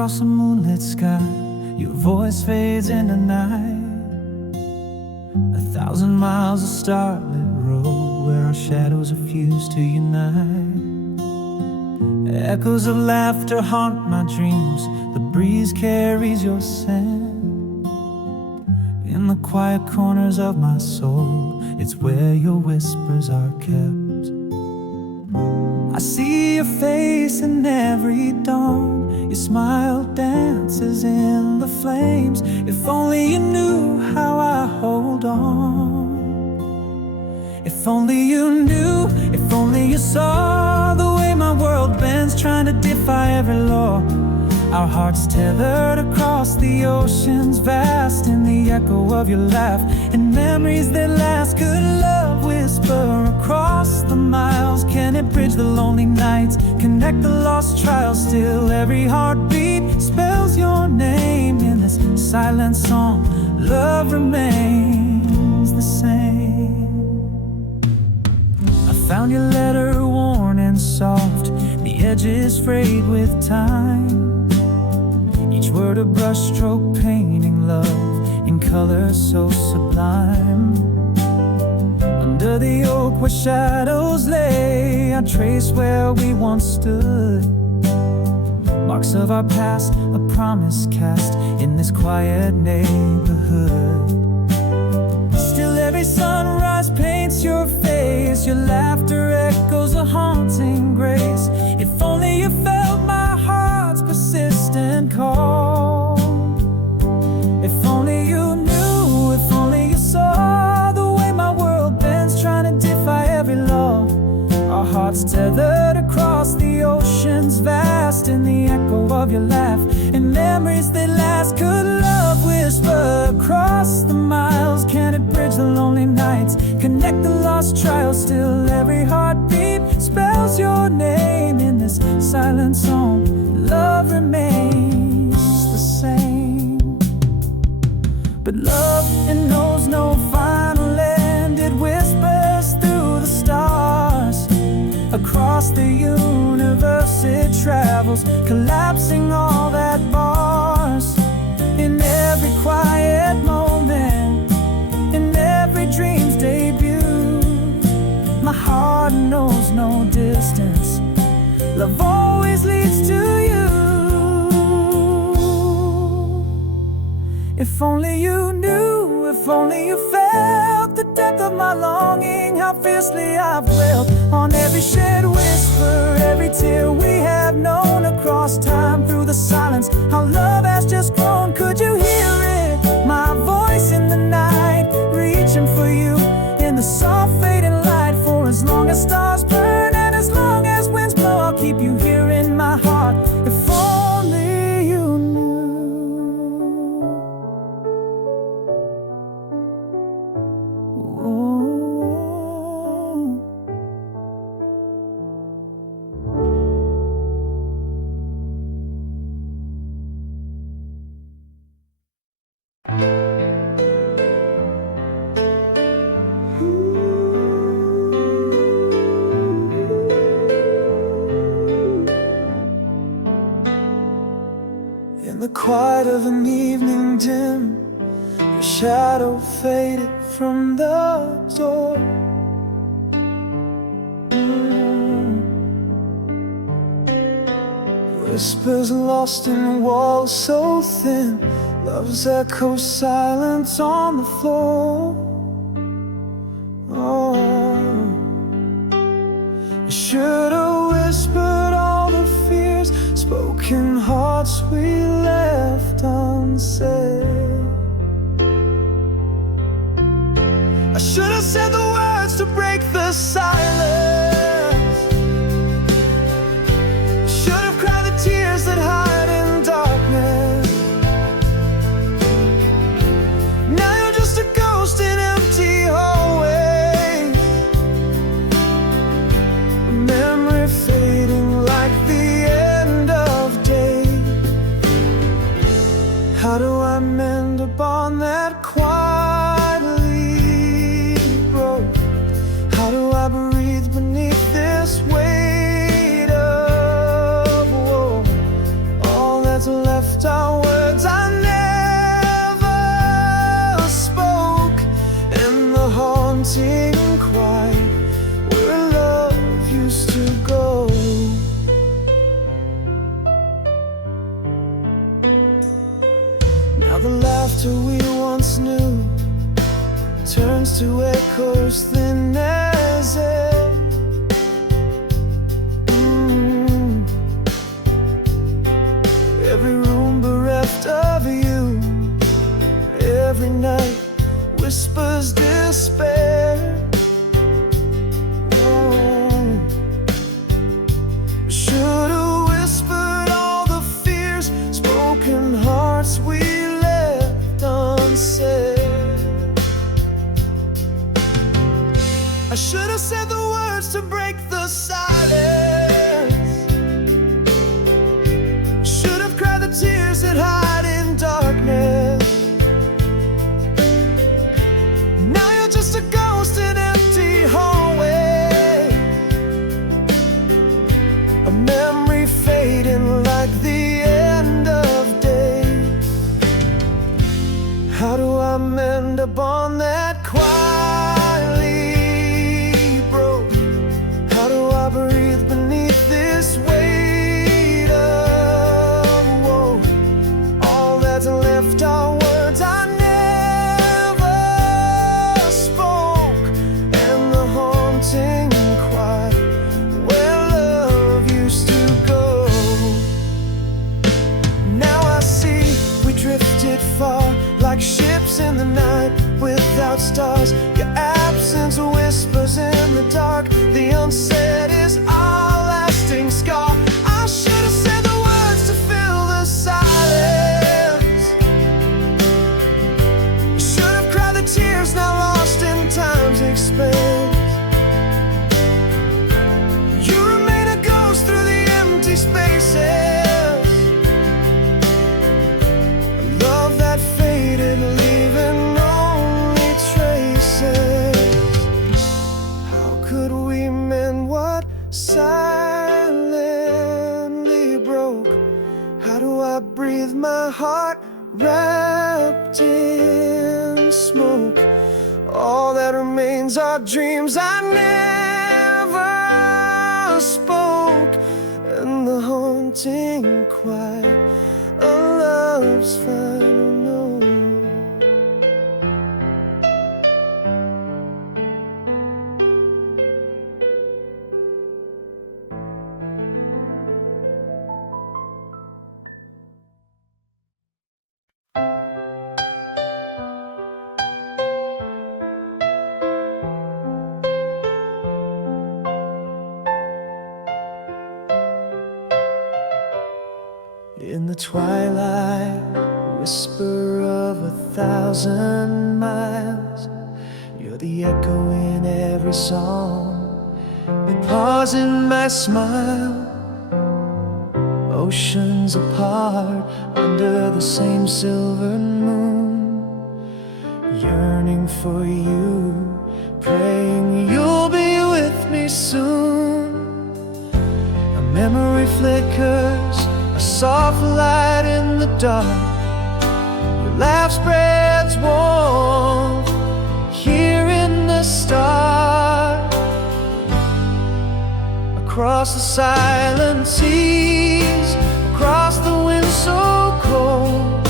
across a moonlit sky. Your voice fades into night. 1,000 miles of starlit road where our shadows refuse to unite. Echoes of laughter haunt my dreams. The breeze carries your scent. In the quiet corners of my soul, it's where your whispers are kept. I see your face in every dawn. Your smile dances in the flames. If only you knew how I hold on. If only you knew, if only you saw the way my world bends, trying to defy every law. Our hearts tethered across the oceans vast, in the echo of your laugh, and memories that last. Could love whisper across the miles? Can it bridge the lonely nights, connect the lost trials? Still every heartbeat spells your name. In this silent song, love remains the same. I found your letter worn and soft, the edges frayed with time. Each word a brushstroke painting love in color so sublime. Under the oak where shadows lay, I trace where we once stood. Marks of our past, a promise cast in this quiet neighborhood. Still every sunrise paints your face. Your laughter echoes a haunting grace. If only you felt my heart's persistent call. If only you knew, if only you saw the way my world bends, trying to defy every law. Our hearts tethered across the oceans vast, in the echo of your laugh, and memories that last. Could love whisper across the miles? Can it bridge the lonely nights, connect the lost trials? Still every heartbeat spells your name. In this silent song, love remains the same. But love, it knows no final end. It whispers through the stars. Across the universe it travels, collapsing all that bars. In every quiet moment, in every dream's debut, my heart knows no distance. Love always leads to you. If only you knew, if only you felt the depth of my longing, how fiercely I've dwelt on every shared whisper, every tear we have known across time. Through the silence, how love has just grown. Could you hear it? My voice in the night, reaching for you in the soft fading light. For as long as stars burn and as long as winds blow, I'll keep you here in my heart. If only you knew. In the quiet of an evening dim, your shadow faded from the door. Whispers lost in walls so thin, love's echo silent on the floor. Oh, you should have whispered all the fears, broken hearts we left unsaid. I should have said the words to break the silence. Should have cried the tears that hide in darkness. Now you're just a ghost in empty hallways, a memory fading like the end of day. How do I mend a bond that quietly broke? How do I breathe beneath this weight of woe? All that that's left are words I never spoke, and the haunting cry where love used to go. Now the laughter we once knew turns to echoes thin as air. Every room bereft of you, every night whispers despair. Should have whispered all the fears, spoken hearts we left unsaid. I should have said the words to break the silence, should have cried the tears that hide in darkness. Now you're just a ghost in empty hallways, a memory fading like the end of day. How do I mend a bond that quietly broke? How do I breathe beneath this weight of woe? All that's left are words I never spoke, and the haunting cry where love used to go. Now I see we drifted far, like ships in the night without stars. Your absence whispers in the dark, the unsaid is our lasting scar. I should have said the words to fill the silence, should have cried the tears now lost in time's expanse. You remain a ghost through the empty spaces, a love that faded, leaving only traces. How could we mend what silently broke? How do I breathe my heart wrapped in smoke? All that remains are dreams I never spoke, and the haunting cry of love's final note. In the twilight, whisper of 1,000 miles, you're the echo in every song. We pause in my smile, oceans apart under the same silver moon, yearning for you, praying you'll be with me soon. A memory flickers, a soft light in the dark, your laugh spreads warm here in the stars. Across the silent seas, across the wind so cold,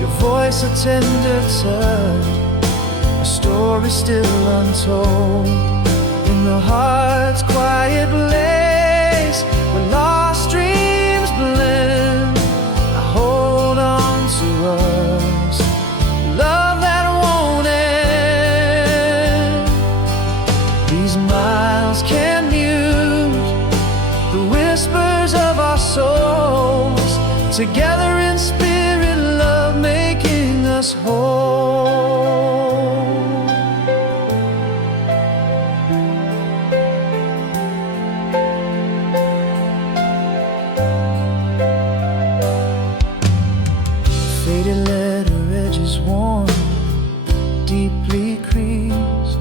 your voice a tender touch, a story still untold. In the heart's quiet place where lost dreams blend, I hold on to us, love that won't end. These miles can mute the whispers of our souls, together in spirit, love making us whole. Faded letter edges worn, deeply creased,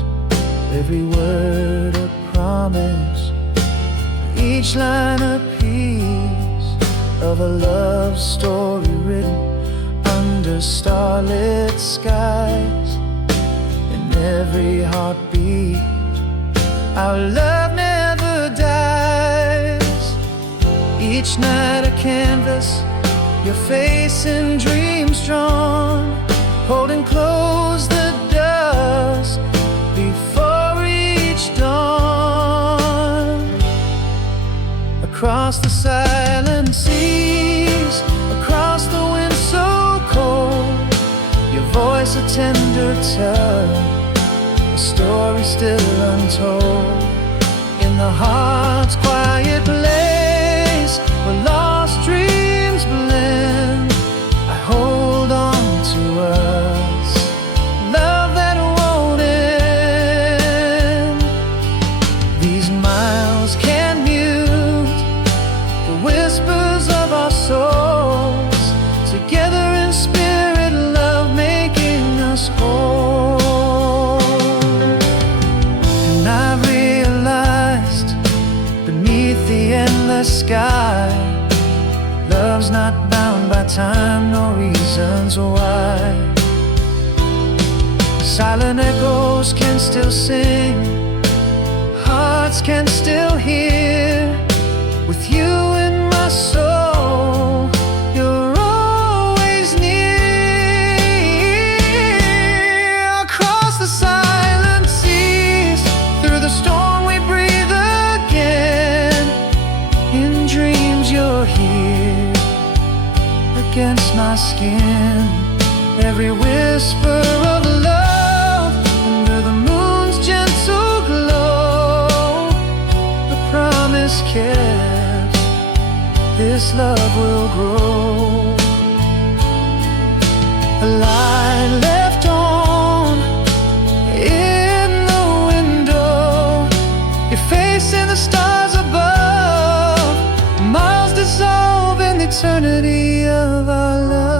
every word a promise, each line a piece of a love story written under starlit skies. In every heartbeat, our love never dies. Each night a canvas, your face in dreams drawn, holding close the dusk before each dawn. Across the silent seas, across the wind so cold, your voice a tender tug, a story still untold. In the heart's quiet place where lost dreams blend, I hold on to us, love that won't end. These miles can't mute the whispers of our souls, together in spirit, love making us whole. And I realized beneath the endless sky, love's not bound by time, no reasons why. Silent echoes can still sing, hearts can still hear. With you in my soul, you're always near. Across the silent seas, through the storm we breathe again. In dreams you're here, against my skin. Every whisper of love under the moon's gentle glow, a promise kept, this love will grow. A light left on in the window, your face in the stars above, miles dissolve in the eternity of our love.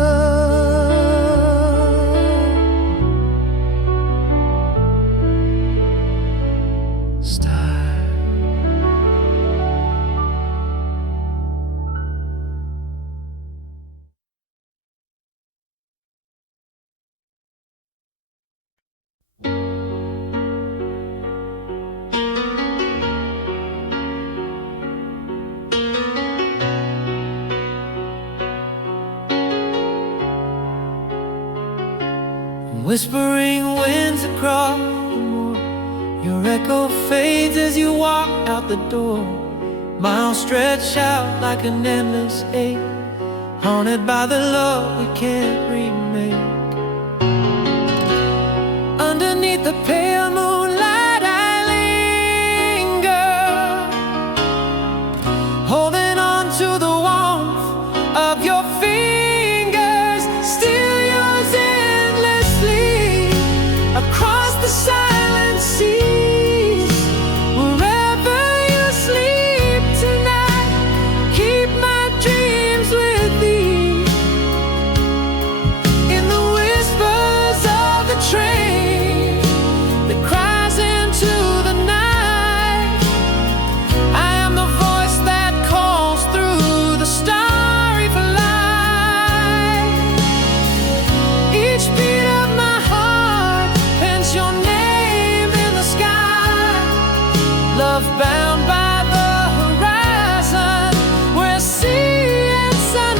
Whispering winds across the moor, your echo fades as you walk out the door. Miles stretch out like an endless ache, haunted by the love we can't remake. Underneath the pale moonlight I linger, holding on to the warmth of your fingers, still yours endlessly. Across the silent seas, wherever you sleep tonight, keep my dreams with thee. In the whispers of the train that cries into the night, I am the voice that calls through the starry flight. Each beat of my heart pens your name in the sky, love bound by the horizon where sea and sun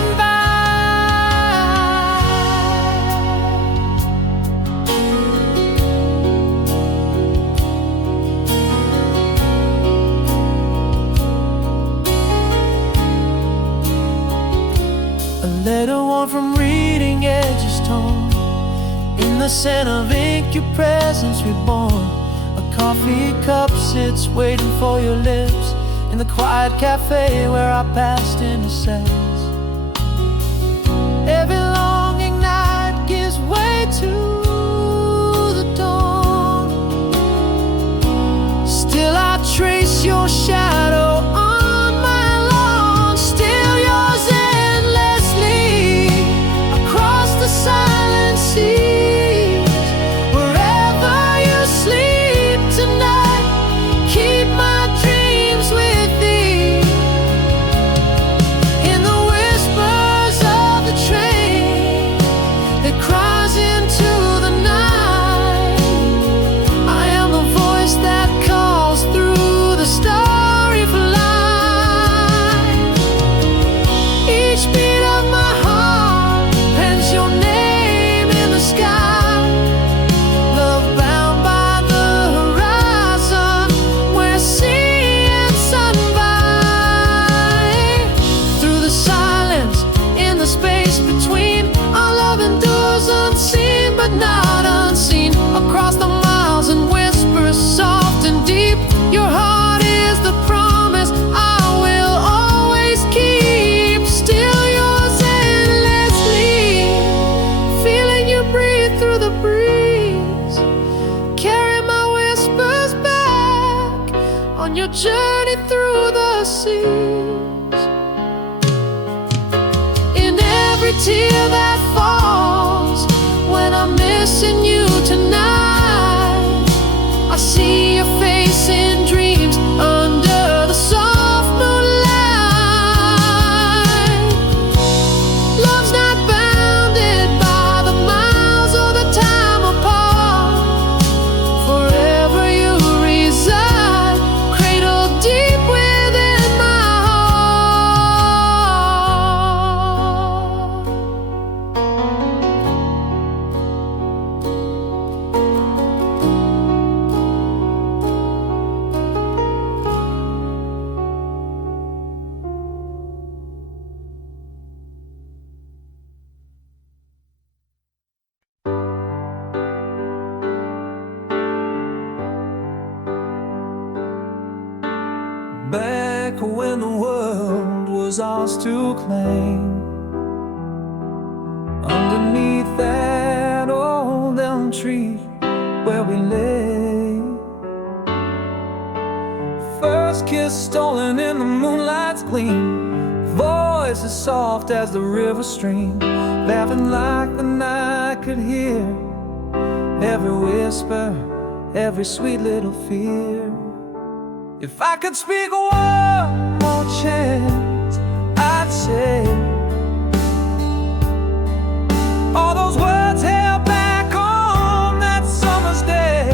A letter worn from reading edges torn, in the scent of ink your presence reborn. A coffee cup sits waiting for your lips in the quiet cafe where our past intersects. Every longing night gives way to the dawn. Still I trace your shadow on my lawn, still yours endlessly. Across the silent seas, wherever you sleep tonight, keep my dreams with thee. In the journey through the seas. In every tear that falls when I'm missing you tonight, I see your face in dreams under the soft moonlight. Love's not bounded by the miles or the time apart. Forever you reside, cradled deep within my Back when the world was ours to claim, underneath that old elm tree where we lay. First kiss stolen in the moonlight's gleam, voices soft as the river stream, laughing like the night could hear every whisper, every sweet little fear. If I could speak one more chance, I'd say all those words held back on that summer's day.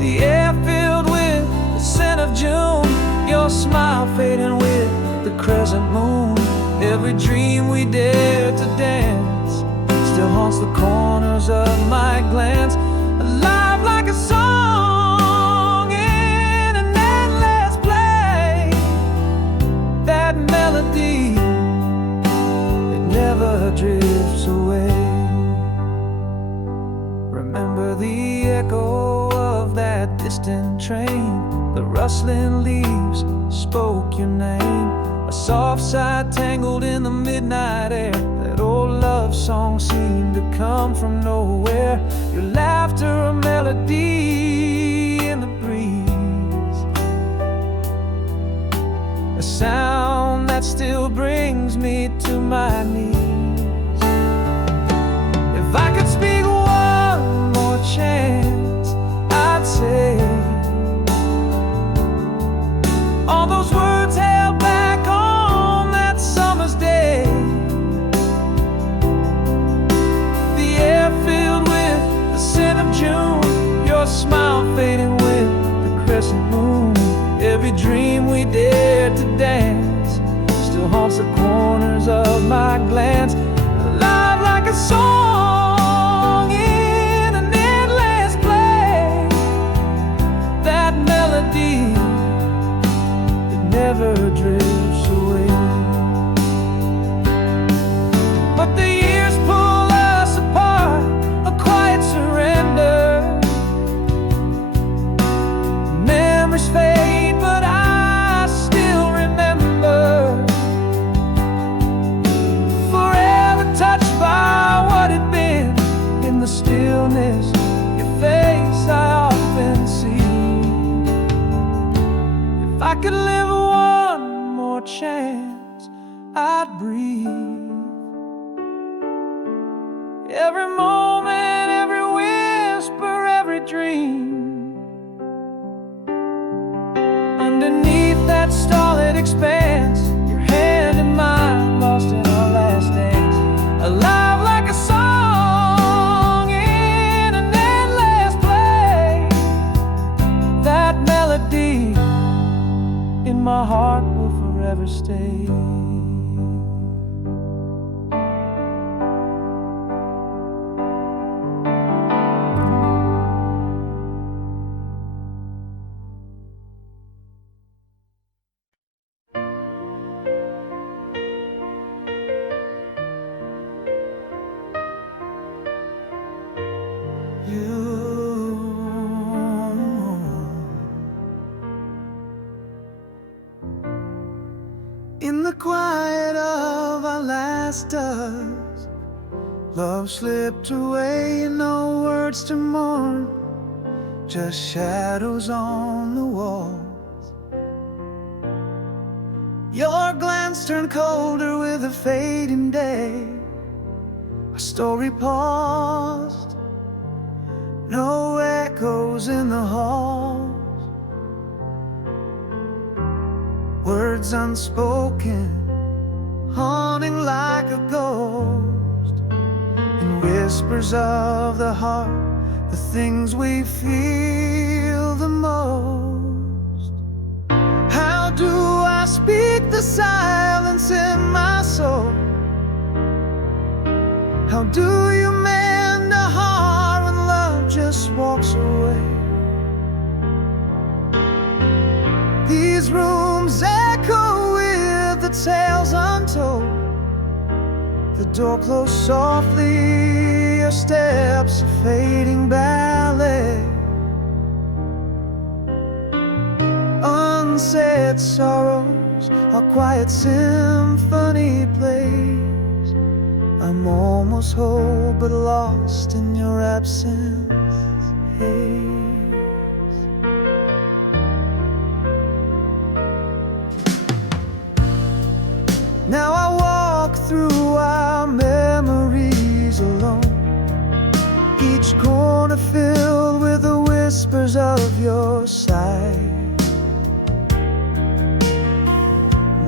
The air filled with the scent of June, your smile fading with the crescent moon. Every dream we dared to dance still haunts the corners of my glance, alive like a song in an endless play. That melody, it never drifts away. Remember the echo of that distant train, the rustling leaves spoke your name. A soft sigh tangled in the midnight air, that old love song seemed to come from nowhere. Your laughter a melody in the breeze, a sound that still brings me to my knees. If I could speak one more chance, I'd say all those words held back on that summer's day. The air filled with the scent of June, your smile fading with the crescent moon. Every dream we dared to dance still haunts the corners of my glance, alive like a song in an endless play. That melody, never drifts away. But the years pull us apart, a quiet surrender. Memories fade, but I still remember. Forever touched by what had been. In the stillness, your face I often see. If I could live one more chance, I'd breathe. Every moment, every whisper, every dream. Underneath that starlit expanse, your hand in mine, lost in our last dance, alive like a song in an endless play. That melody in my heart will forever stay. In the quiet of our last dusk, love slipped away and no words to mourn. just shadows on the walls. Your glance turned colder with a fading day. Our story paused, no echoes in the halls. Words unspoken, haunting like a ghost. In whispers of the heart, the things we feel the most. How do I speak the silence in my soul? How do you mend a heart when love just walks away? These rooms echo with the tales untold. The door closed softly, your steps a fading ballet. Unsaid sorrows, a quiet symphony plays. I'm almost whole but lost in your absence. Hey. Now I walk through our memories alone, each corner filled with the whispers of your sight.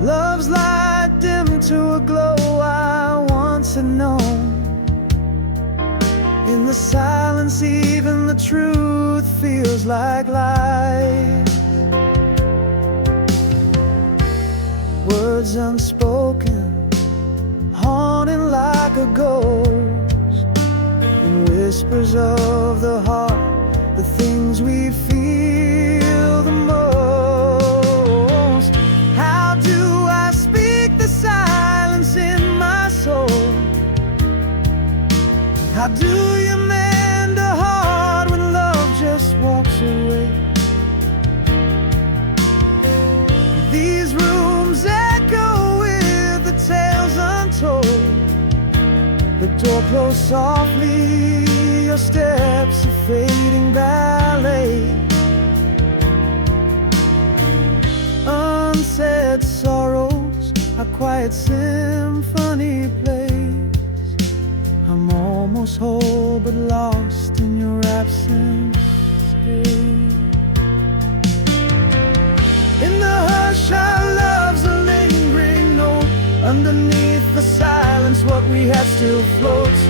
Love's light dimmed to a glow I once had known. In the silence even the truth feels like light. Words unspoken, haunting like a ghost. In whispers of the heart, the things we feel the most. How do I speak the silence in my soul? How do you mend a heart when love just walks away? These rooms echo with the tales untold. The door closed softly, your steps a fading ballet. Unsaid sorrows, a quiet symphony plays. I'm almost whole but lost in your absence. Hey. In the hush our love's a lingering note. Underneath the silence what we had still floats.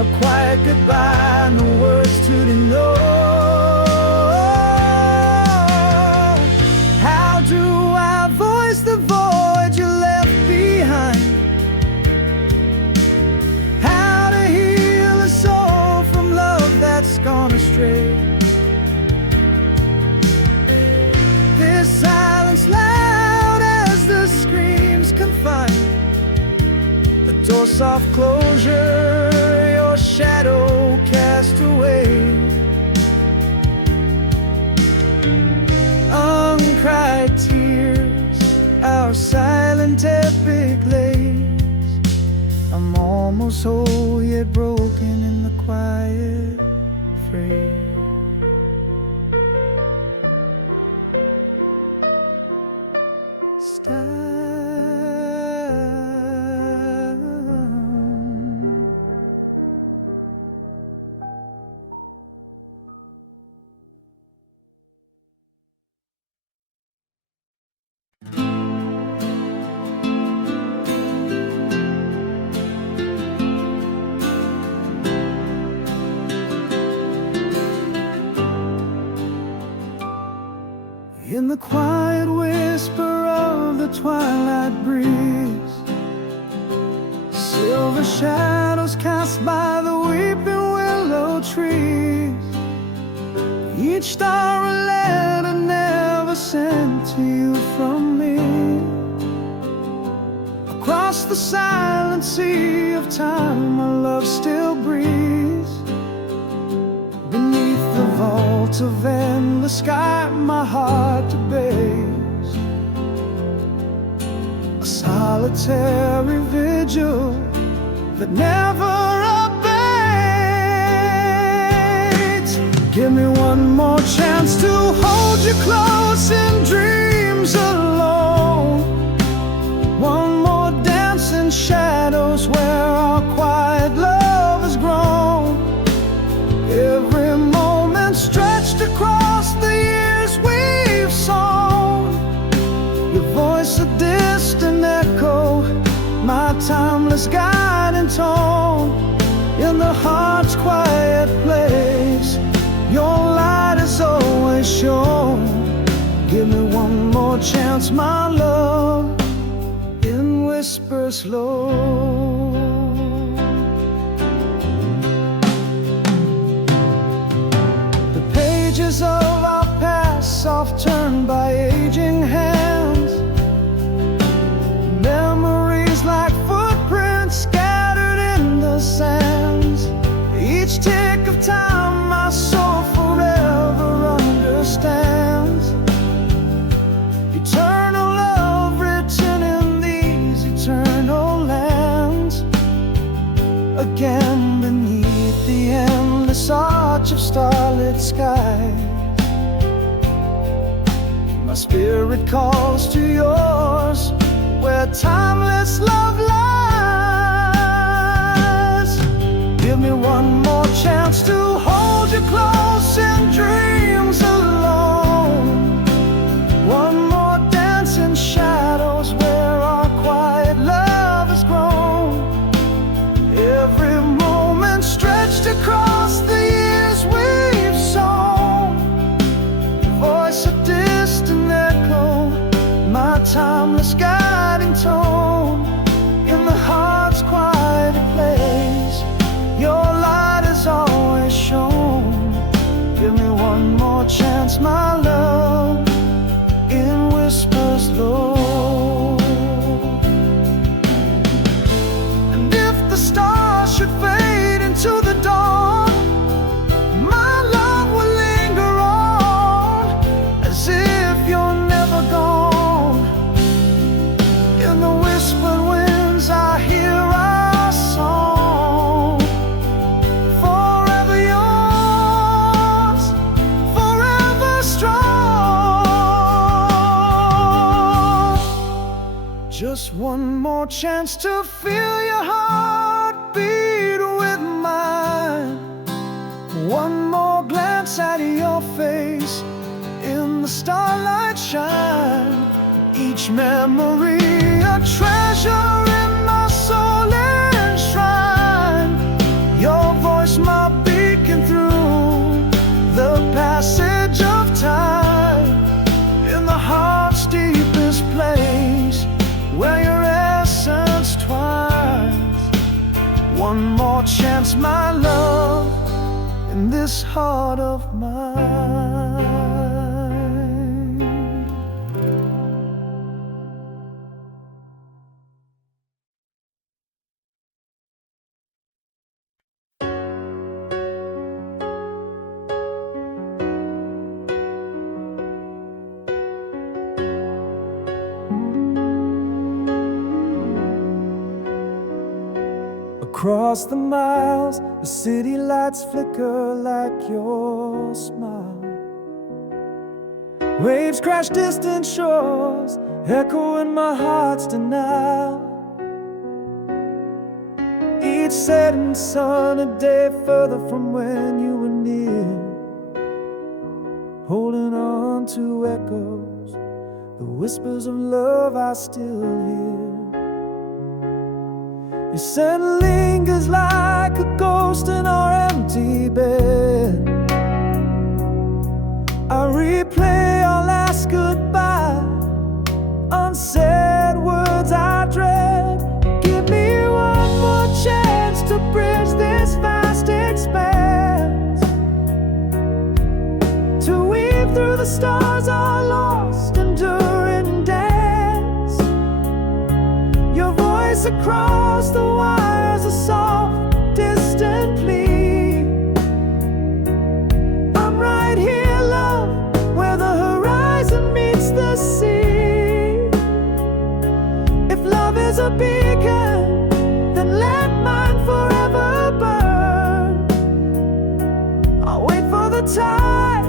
A quiet goodbye, no words to denote. How do I voice the void you left behind? How to heal a soul from love that's gone astray? This silence loud as the screams confined. The door soft closure, your shadow cast away. Uncried tears, our silent epic lays. I'm almost whole yet broken in the quiet phrase. In the quiet whisper of the twilight breeze, silver shadows cast by the weeping willow trees. Each star a letter never sent to you from me. Across the silent sea of time, my love still breathes. Beneath the vault of endless sky, my heart obeys. A solitary vigil that never abates. Give me one one more chance to hold you close in dreams alone. One more dance in shadows where our quiet love has grown. Every moment stretched across the years we've sown. Your voice a distant echo, my timeless guiding tone. In the heart's quiet place, your light is always shown. Give me one more chance, my love, in whispers low. The pages of our past, soft turned by aging hands. Memories like footprints scattered in the sands. Each tick of time my soul forever understands. Eternal love written in these eternal lands. Again beneath the endless arch of starlit skies, my spirit calls to yours, where timeless love lies. Give me one more chance to hold you close in dreams alone. One more dance in shadows where our quiet love has grown. Every moment stretched across the years we've sown. The voice a distant echo, my timeless guiding tone. In the heart's quiet place, your light is always shown. Give me one more chance, my love, in whispers low. And if the stars should fade into the dawn, my love will linger on, as if you're never gone. In the whispered winds I hear our song. Forever yours, forever strong. Just one more chance to feel your heart beat with mine. One more glance at your face in the starlight shine. Each memory a treasure in my soul enshrined. Your voice my beacon through the passage of time. In the heart's deepest place, where your essence twines. One more chance, my love, in this heart of mine. Across the miles, the city lights flicker like your smile. Waves crash distant shores, echo in my heart's denial. Each setting sun a day further from when you were near, holding on to echoes, the whispers of love I still hear. Your scent lingers like a ghost in our empty bed. I replay our last goodbye, unsaid words I dread. Give me one more chance to bridge this vast expanse, to weave through the stars our lost enduring dance. Your voice across the wires, a soft, distant plea. I'm right here, love, where the horizon meets the sea. If love is a beacon, then let mine forever burn. I'll wait for the tide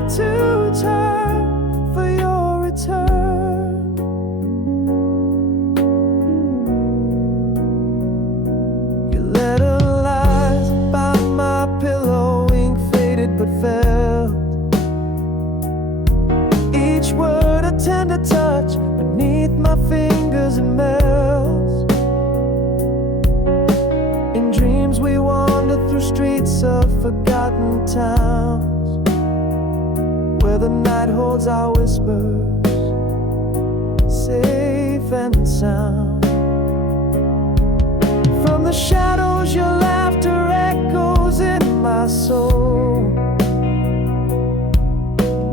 streets of forgotten towns, where the night holds our whispers, safe and sound. From the shadows your laughter echoes in my soul,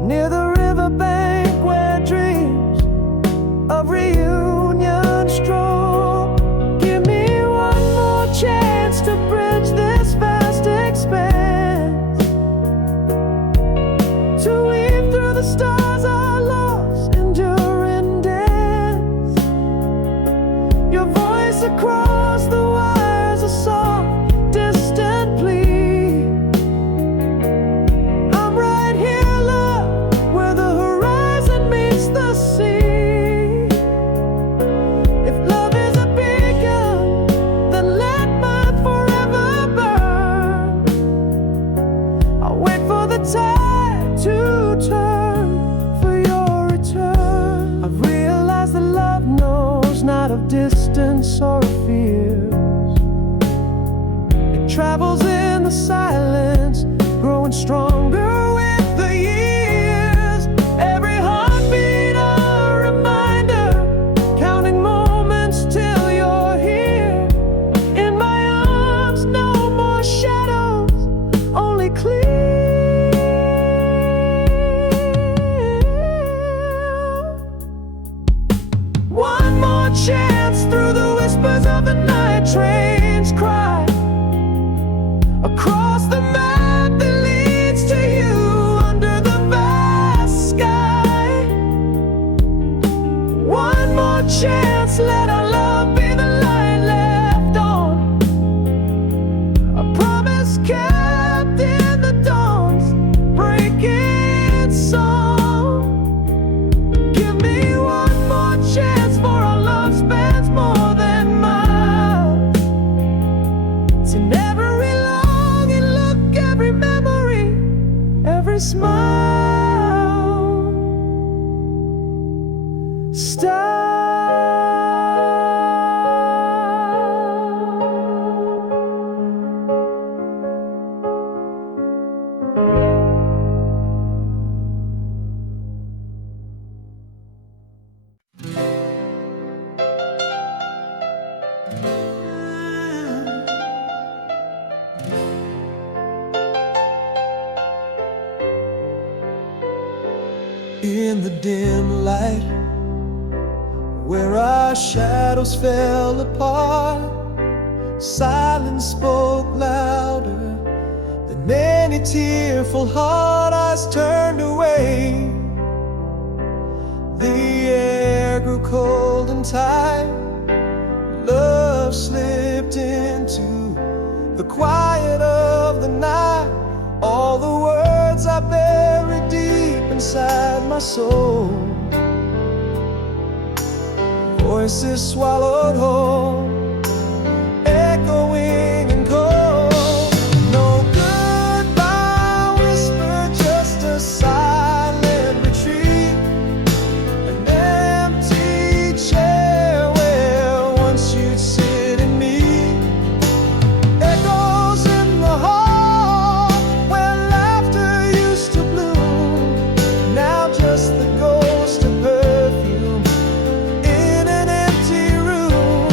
near the riverbank where dreams of reunion stroll. Give me one more chance to bridge this vast expanse, to weave through the stars our lost enduring dance. Your voice across the wires, a soft, distant plea. I'm right here, love, where the horizon meets the sea. If love is a beacon, then let mine forever burn. I'll wait for the tide to turn for your return. I've realized that love knows not of distance or of fears. It travels in the silence, growing stronger with the years. Every heartbeat a reminder, counting moments till you're here. In my arms, no more shadows, only clear. One more chance through the whispers of the night trains cry, across the map that leads to you under the vast sky. One more chance, let our love be the light left on, a promise kept in the dawn's breaking song. Give me one more chance, for our love spans more than miles. It's in every longing look, every memory, every smile. In the dim light, where our shadows fell apart, silence spoke louder than many tearful heart eyes turned away. The air grew cold and tight, love slipped into the quiet of the night. All the words I buried deep inside my soul, voices swallowed whole, echoing and cold. No goodbye whisper, just a silent retreat, an empty chair where once you'd sit and meet. Echoes in the hall where laughter used to bloom, now just the ghost of perfume in an empty room.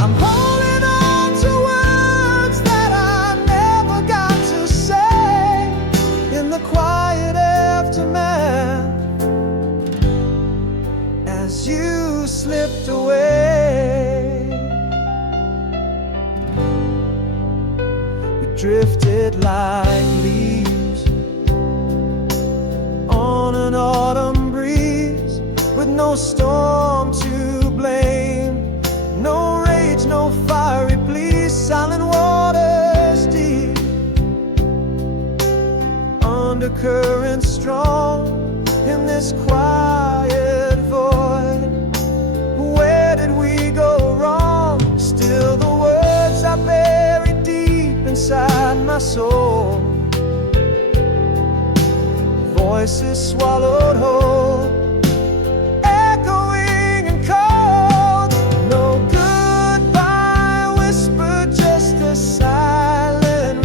I'm holding on to words that I never got to say in the quiet aftermath as you slipped away. We drifted like leaves on an autumn breeze, with no storm to blame, no rage, no fiery plea. Silent waters deep, undercurrents strong in this quiet void. Where did we go wrong? Still the words I buried deep inside my soul, voices swallowed whole, echoing and cold. No goodbye whisper, just a silent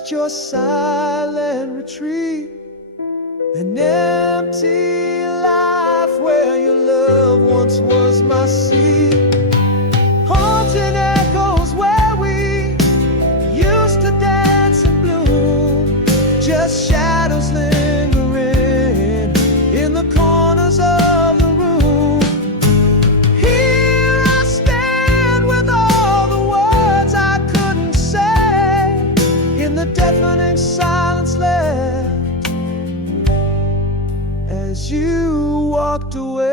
just your silent retreat, an empty life where your love once was my seat. Haunting echoes where we used to dance and bloom, just shadows lingering in the corners of the room. Here I stand with all the words I couldn't say, in the deafening silence left as you walked away.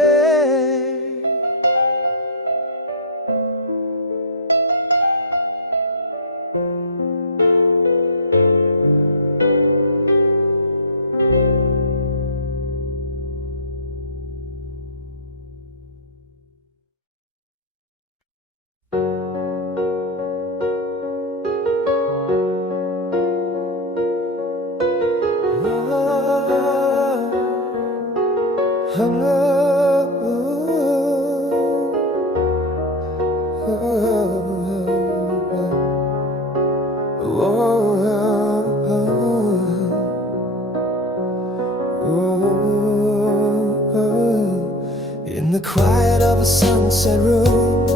In the quiet of a sunset room,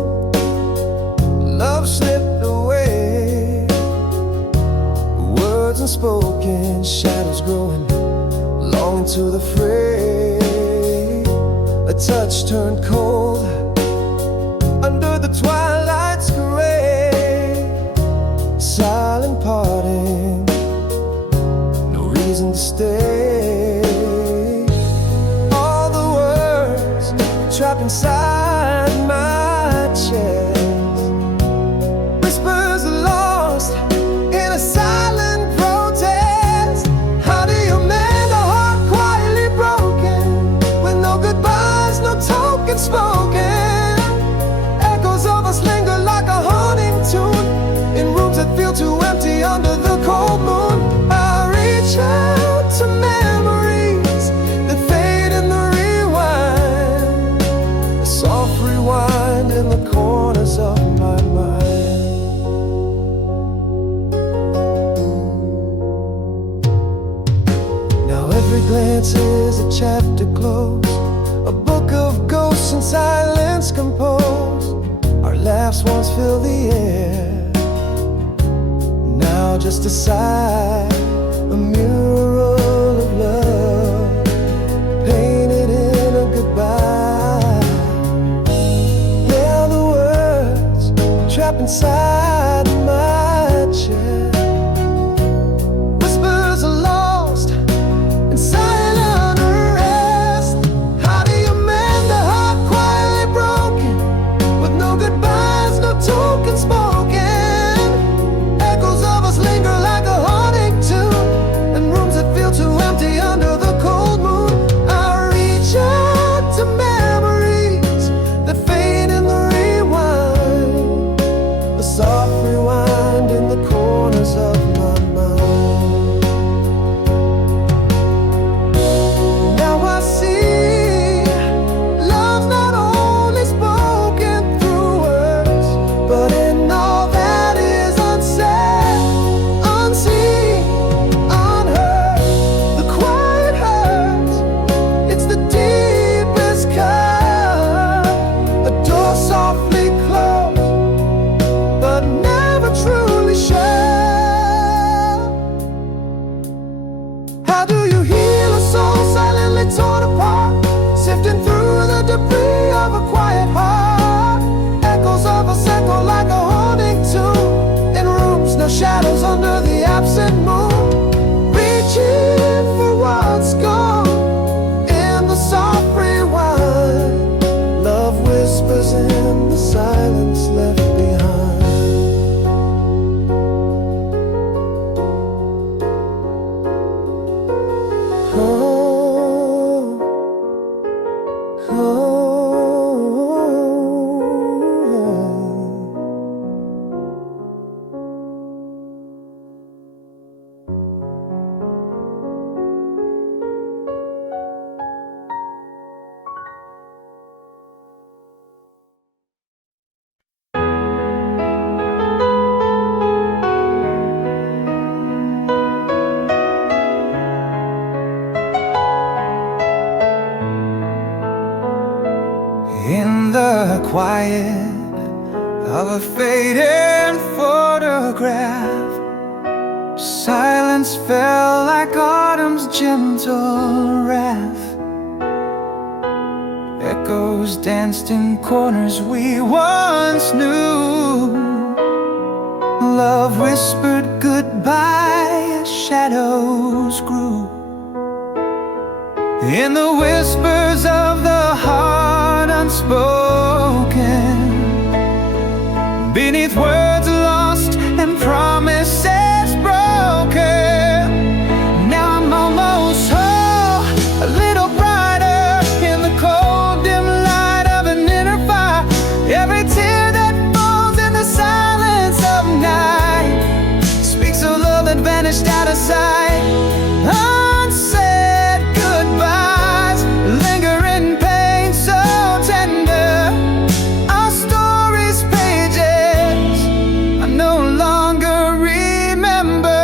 love slipped away. Words unspoken, shadows growing, longing to the fray. A touch turned cold under the twilight's gray. Silent parting, no reason to stay. All the words trapped inside my chest, whispers are lost in a silent protest. How do you mend a heart quietly broken, with no goodbyes, no token spoken? Echoes of us linger like a haunting tune in rooms that feel too empty under the cold moon. I reach out to memories that fade in the rewind, a soft rewind in the corners of my mind. Now every glance is a chapter closed, a book of ghosts and silence composed. Our laughs once filled the air, now just a sigh, a mural of love painted in a goodbye. Yeah, the words trapped inside my chest, whispers are lost in silent arrest. How do you mend a heart quietly broken, with no goodbyes, no token spoken? Echoes of us linger like a haunting In the quiet of a fading photograph, silence fell like autumn's gentle wrath. Echoes danced in corners we once knew. Love whispered goodbye as shadows grew. In the whispers of the heart unspoken, beneath words lost and promises broken. Now I'm almost whole, a little brighter in the cold dim light of an inner fire. Every tear that falls in the silence of night speaks of love that vanished out of sight. Unsaid goodbyes linger in pain so tender. Our story's pages I no longer remember.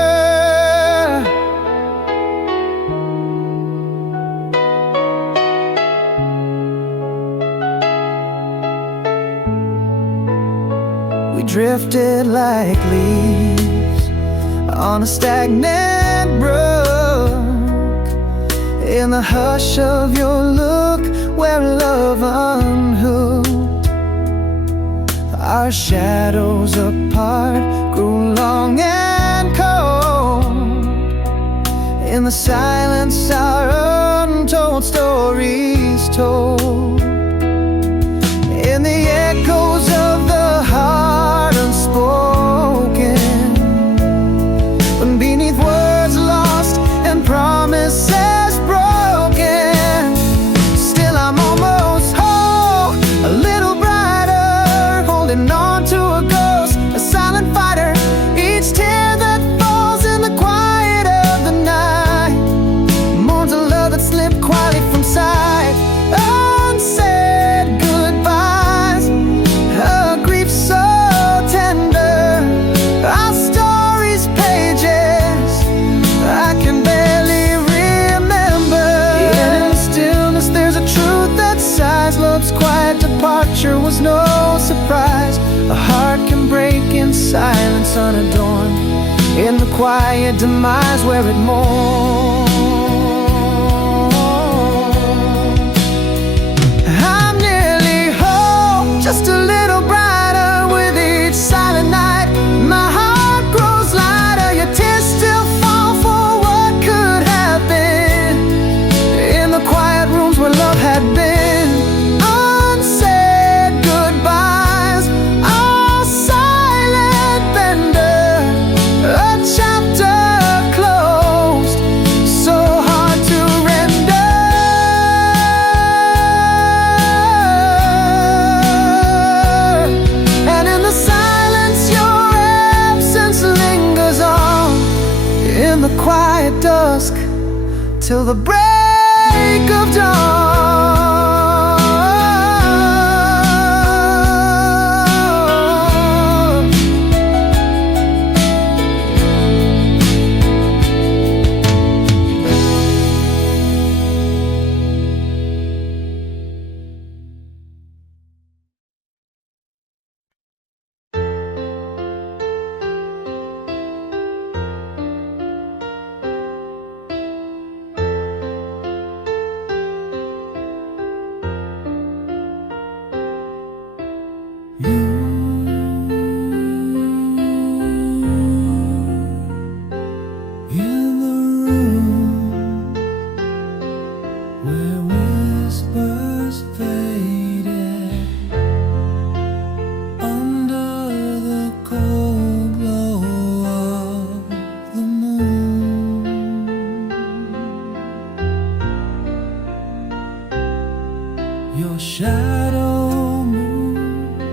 We drifted like leaves on a stagnant brook, in the hush of your look where love unhooked. Our shadows apart grew long and cold. In the silence our untold stories told. In the echoes of the heart unspoken, when beneath words lost and promises broken, still I'm almost whole, a little brighter, holding on to a ghost, a silent fighter. Each tear that falls in the quiet of the night mourns a love that slipped quietly from sight. Unsaid goodbyes, a grief so tender. Our story's pages I can barely remember. Yet in the stillness there's a truth that sighs. Love's quiet departure was no surprise. A heart can break in silence unadorned, in the quiet demise where it mourns. I'm nearly whole, just a little brighter with each silent night. My heart grows lighter, your tears still fall for what could have been. In the quiet rooms where love had been. Unsaid goodbyes, our silent bender, a chapter closed, so hard to render. And in the silence your absence lingers on, in the quiet dusk till the break of dawn. In the room where whispers faded, under the cold glow of the moon, your shadow moved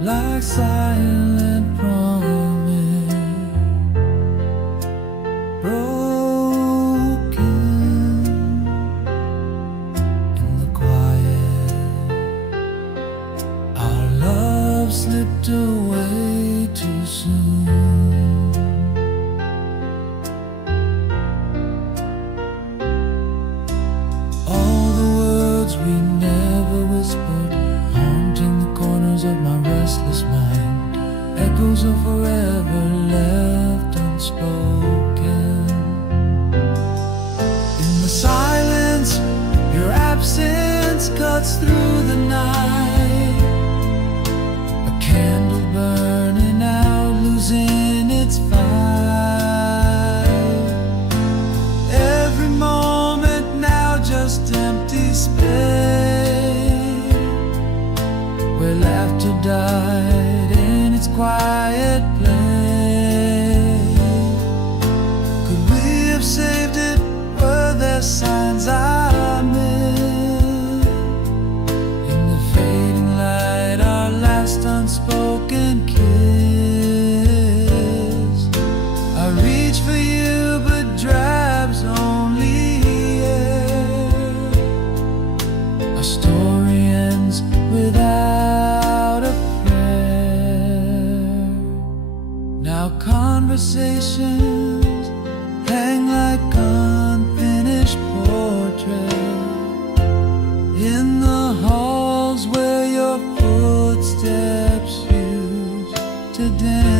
like silent promise, broken in the quiet. Our love slipped away too soon. All the words we never whispered laughter died in its quiet place. Could we have saved it? Were there signs I missed? In the fading light, our last unspoken kiss. I reach for you, but drabs only air. Our story ends without a prayer. Now conversations hang like unfinished portraits in the halls where your footsteps used to dance.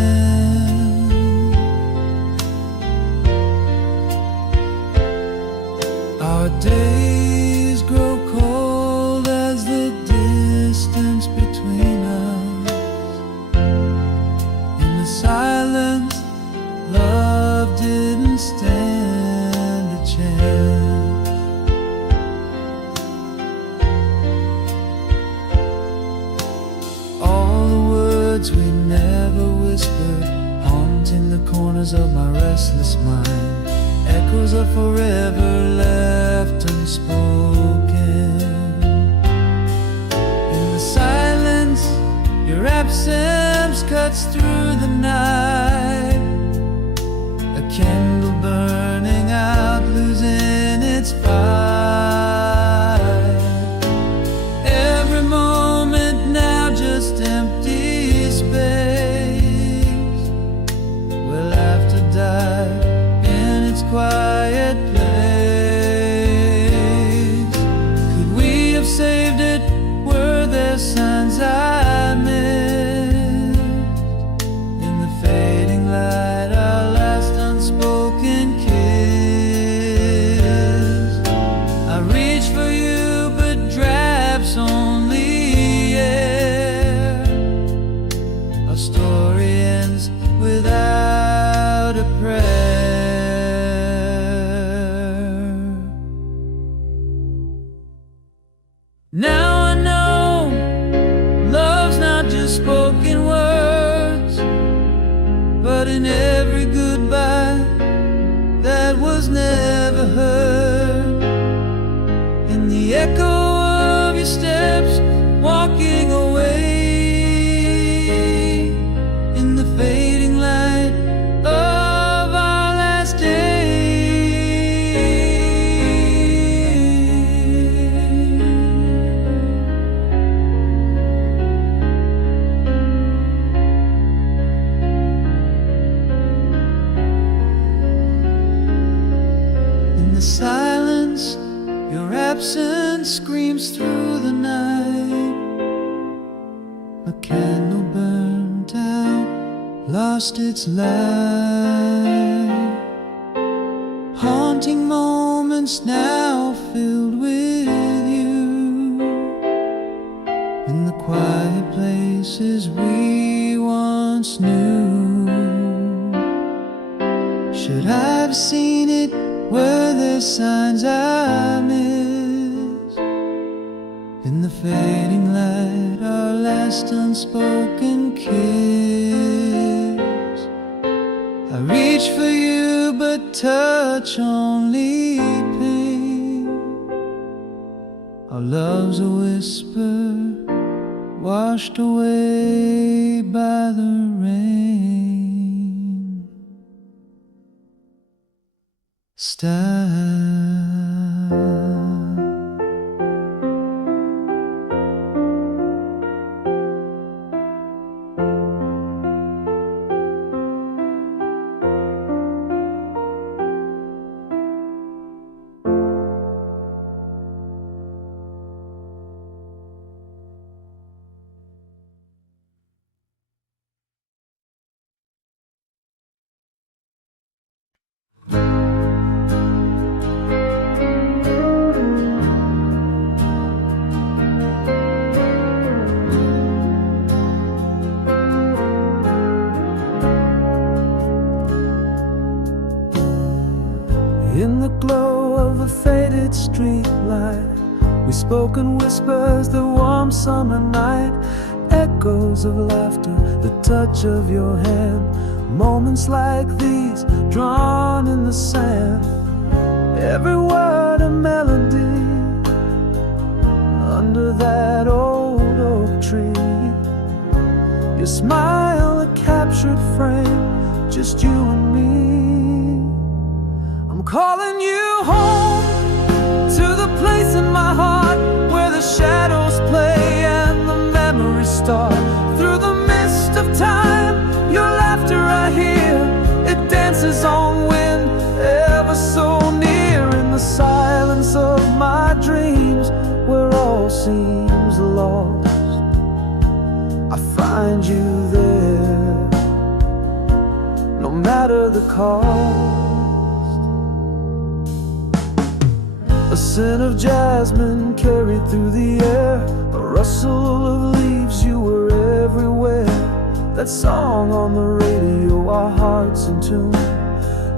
Our days grow cold as the distance between us. In the silence, love didn't stand a chance. All the words we never whispered, haunting the corners of my restless mind, echoes of forever left unspoken. In the silence, your absence cuts through the night. A candle burning out, losing its fire. Every moment now just empty space, where laughter died in its quiet place. Could we have saved it? Were there signs I missed? In the fading light, our last unspoken kiss. I reach for you, but drabs only air. Our story ends without a prayer. Now I know love's not just spoken words, but in every goodbye that was never heard. In the echo of your steps walking away, in the fading light of our last day. In the silence, your absence screams through the night. A candle burned out, lost its light. Haunting moments now filled with you. In the quiet places we once knew. Should I have seen it? Were there signs I missed? In the fading light, our last unspoken kiss. I reach for you, but touch only pain. Our love's a whisper, washed away by the rain. Style. In the glow of a faded street light, we spoke in whispers the warm summer night. echoes of laughter, the touch of your hand. Moments like these, drawn in the sand. Every word a melody, under that old oak tree. Your smile a captured frame, just you and me. I'm calling you home, to the place in my heart where the shadows play and the memories start. Through the mist of time, your laughter I hear, it dances on wind, ever so near. In the silence of my dreams, where all seems lost, I find you there, no matter the cost. A scent of jasmine carried through the air, a rustle of leaves, you were everywhere. That song on the radio, our hearts in tune,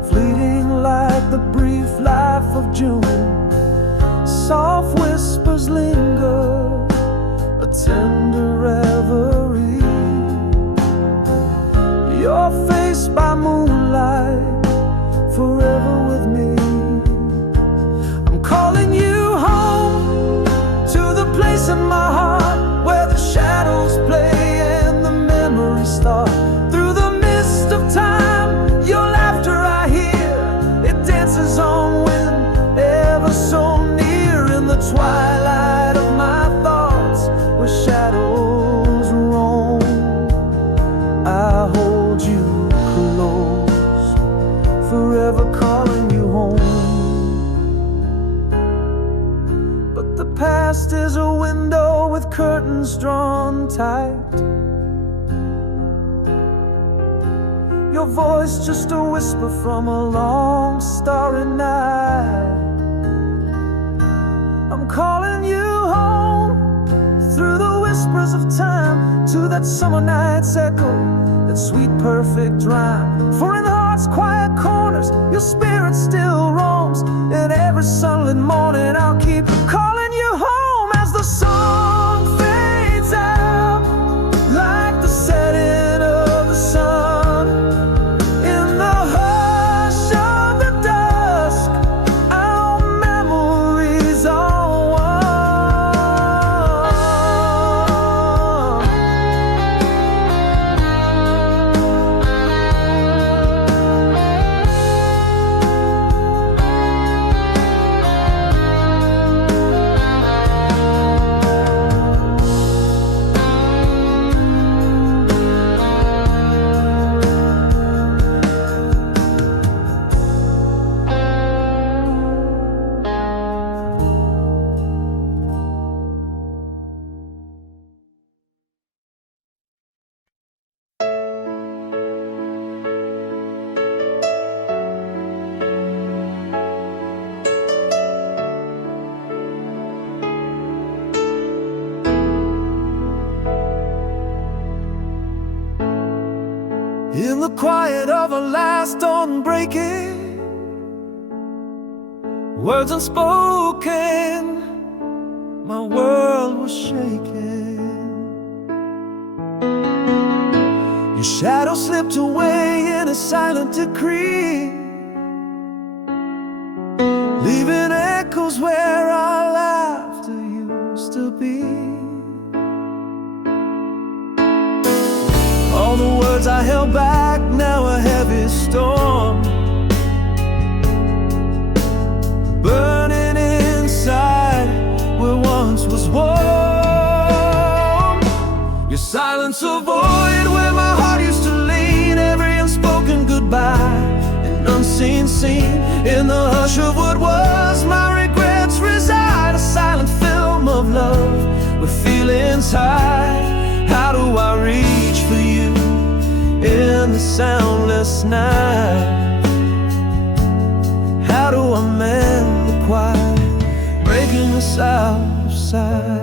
fleeting like the brief life of June. Soft whispers linger, a tender reverie. Your face by moonlight, forever with me. I'm calling you home, to the place in my heart where the shadows play and the memories start. Through the mist of time, your laughter I hear, it dances on wind, ever so near. In the twilight of my thoughts, where shadows roam, I hold you close, forever calling you home. But the past is a window with curtains drawn tight. Your voice just a whisper from a long starry night. I'm calling you home, through the whispers of time, to that summer night's echo, that sweet perfect rhyme. For in the heart's quiet corners, your spirit still roams. And every sunlit morning I'll keep calling you home, as the song fades out, like the setting of the sun. In the hush of the dusk, our memories are one. In the quiet of a last dawn breaking, words unspoken, my world was shaking. Your shadow slipped away in a silent decree, leaving echoes where our laughter used to be. All the words I held back, now a heavy storm, burning inside where once was warm. Your silence a void where my heart used to lean, every unspoken goodbye, an unseen scene. In the hush of what was, my regrets reside, a silent film of love with feelings high. How do I reach for you in the soundless night? How do I mend the quiet, breaking us out of sight?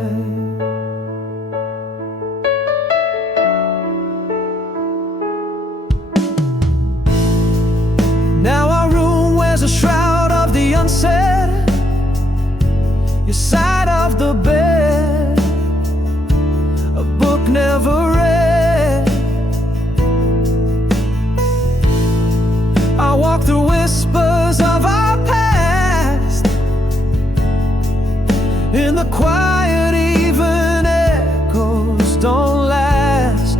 Now our room wears a shroud of the unsaid, your side of the bed, a book book never read. I walk through whispers of our past. In the quiet, even echoes don't last.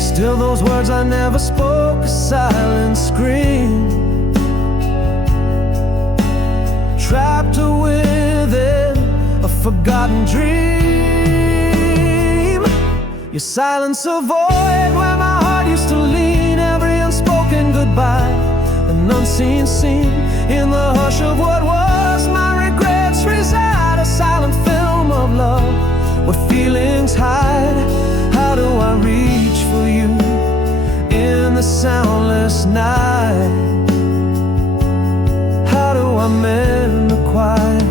Still those words I never spoke, a silent scream, trapped within a forgotten dream. Your silence a void where my heart used to lean. Every unspoken goodbye, an unseen scene. In the hush of what was, my regrets reside. A silent film of love where feelings hide. How do I reach for you in the soundless night? How do I mend the quiet,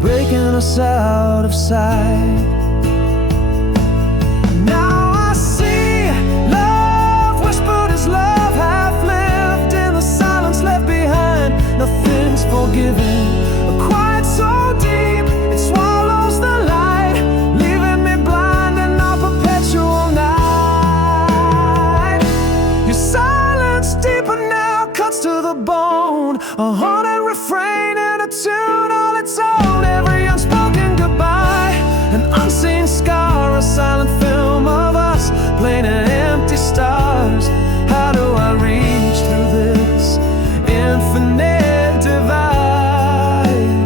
breaking us out of sight? Now I see love whispered as love, half-lived in the silence left behind. Nothing's forgiven, a quiet so deep it swallows the light, leaving me blind in our perpetual night. Your silence deeper now cuts to the bone, a haunted refrain and a tune all its own. Every unspoken goodbye, an unseen scar, a silent film of us playing empty stars. How do I reach through this infinite divide?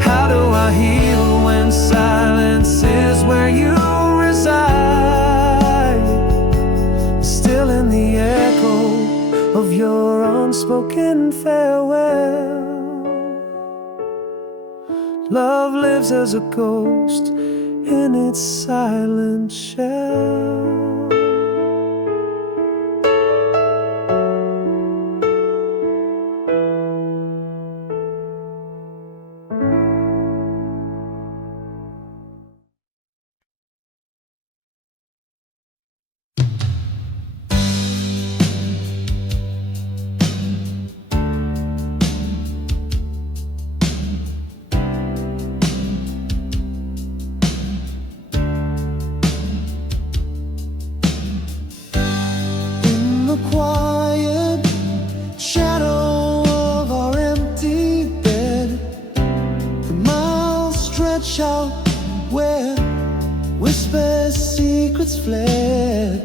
How do I heal when silence is where you reside? Still in the echo of your unspoken farewell. Love lives as a ghost in its silent shell. Quiet shadow of our empty bed, the miles stretch out where whispered secrets fled.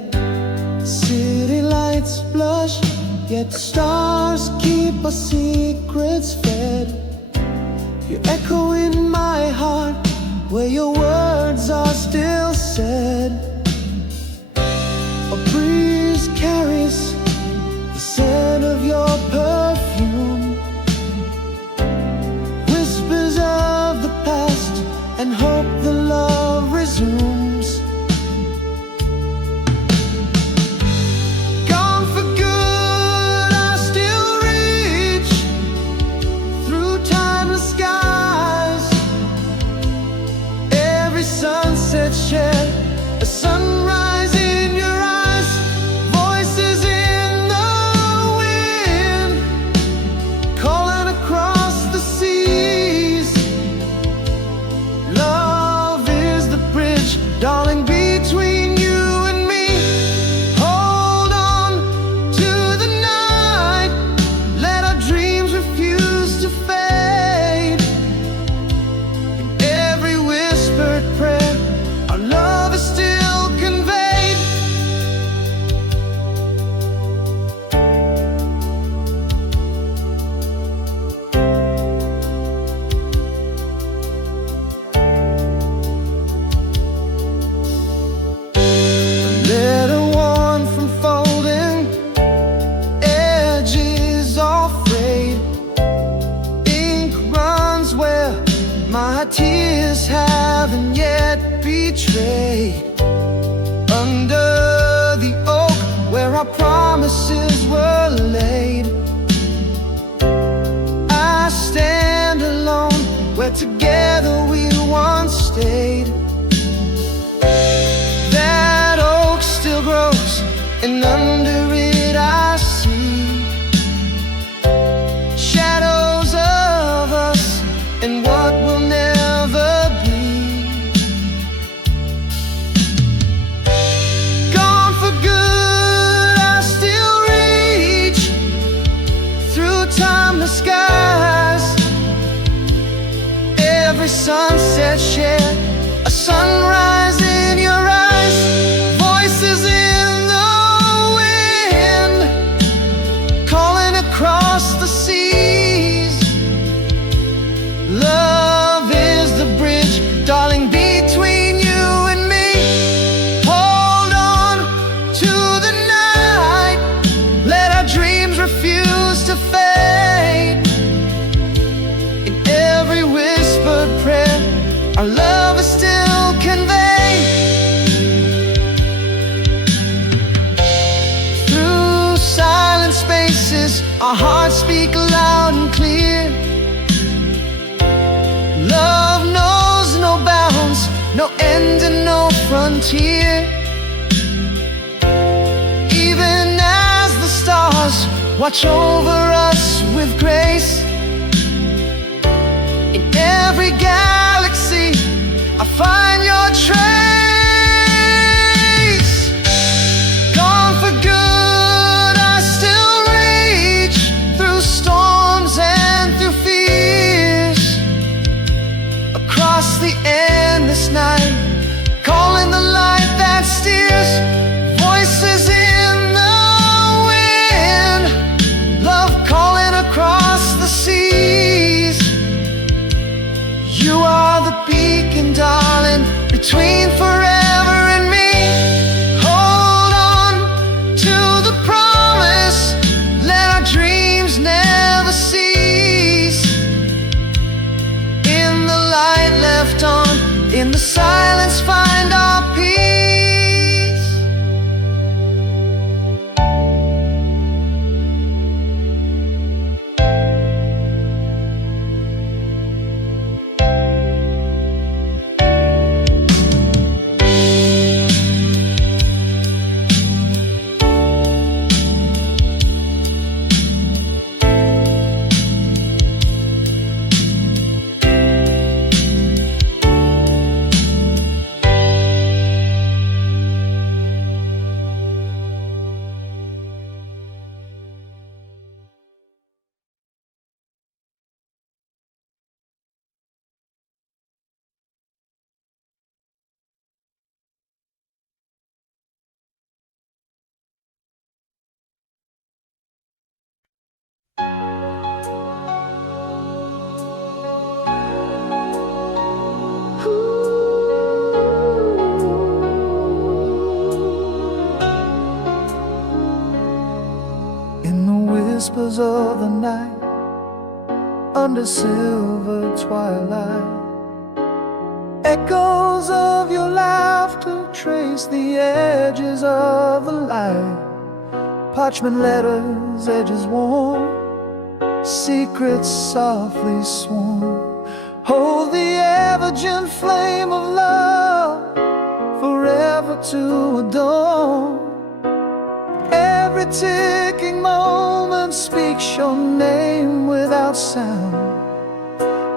City lights blush, yet stars keep our secrets fed. You echo in my heart where your words are still said. A breeze carries the scent of your perfume, whispers of the past and hope the love resumes. Gone for good, I still reach through timeless skies. Every sunset shed a sunrise in your eyes. Voices in the wind calling across the seas. Love is the bridge, darling, between you and me. Hold on to the night, let our dreams refuse to fade. In every whispered prayer, our love is still conveyed. Letter worn from folding, edges all frayed. Ink runs where my tears haven't yet betrayed. Under the oak where our promises were laid, I stand alone where together we once stayed. That oak still grows, and under it I see shadows of us and what will never be. share a sunrise in your eyes, voices in the wind, calling across the seas. Love is the bridge, darling, between you and me. Hold on to the night, let our dreams refuse to fade. In every whispered prayer, our love is still conveyed. Through silent spaces, our hearts speak loud and clear. Love knows no bounds, no end and no frontier. Even as the stars watch over us with grace, in every galaxy I find your trace. Gone for good, I still reach through storms and through fears, across the endless night, calling the light that steers. Voices in the wind, love calling across the seas. You are the beacon, darling, between forever and me. Hold on to the promise, let our dreams never cease. In the light left on, in the silence find our peace. Whispers of the night, under silver twilight, echoes of your laughter trace the edges of the light. Parchment letters, edges worn, secrets softly sworn, hold the ever-gen flame of love, forever to adorn. Every ticking moment speaks your name without sound,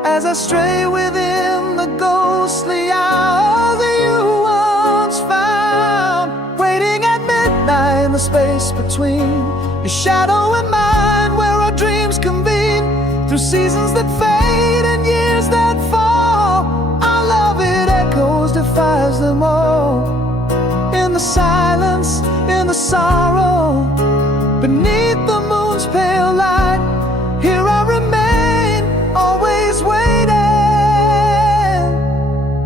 as I stray within the ghostly hours that you once found. Waiting at midnight in the space between your shadow and mine, where our dreams convene, through seasons that fade and years that fall. Our love, it echoes, defies them all. In the silence, in the sorrow, beneath the moon's pale light, here I remain, always waiting.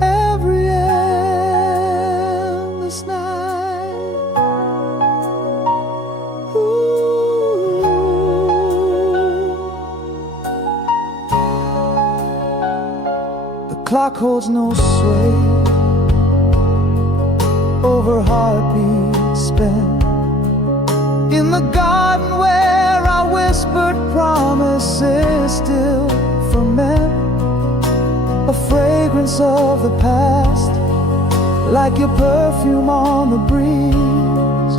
Every endless night. Ooh. The clock holds no sway over heartbeats spent, in the garden where our whispered promises still ferment. A fragrance of the past, like your perfume on the breeze,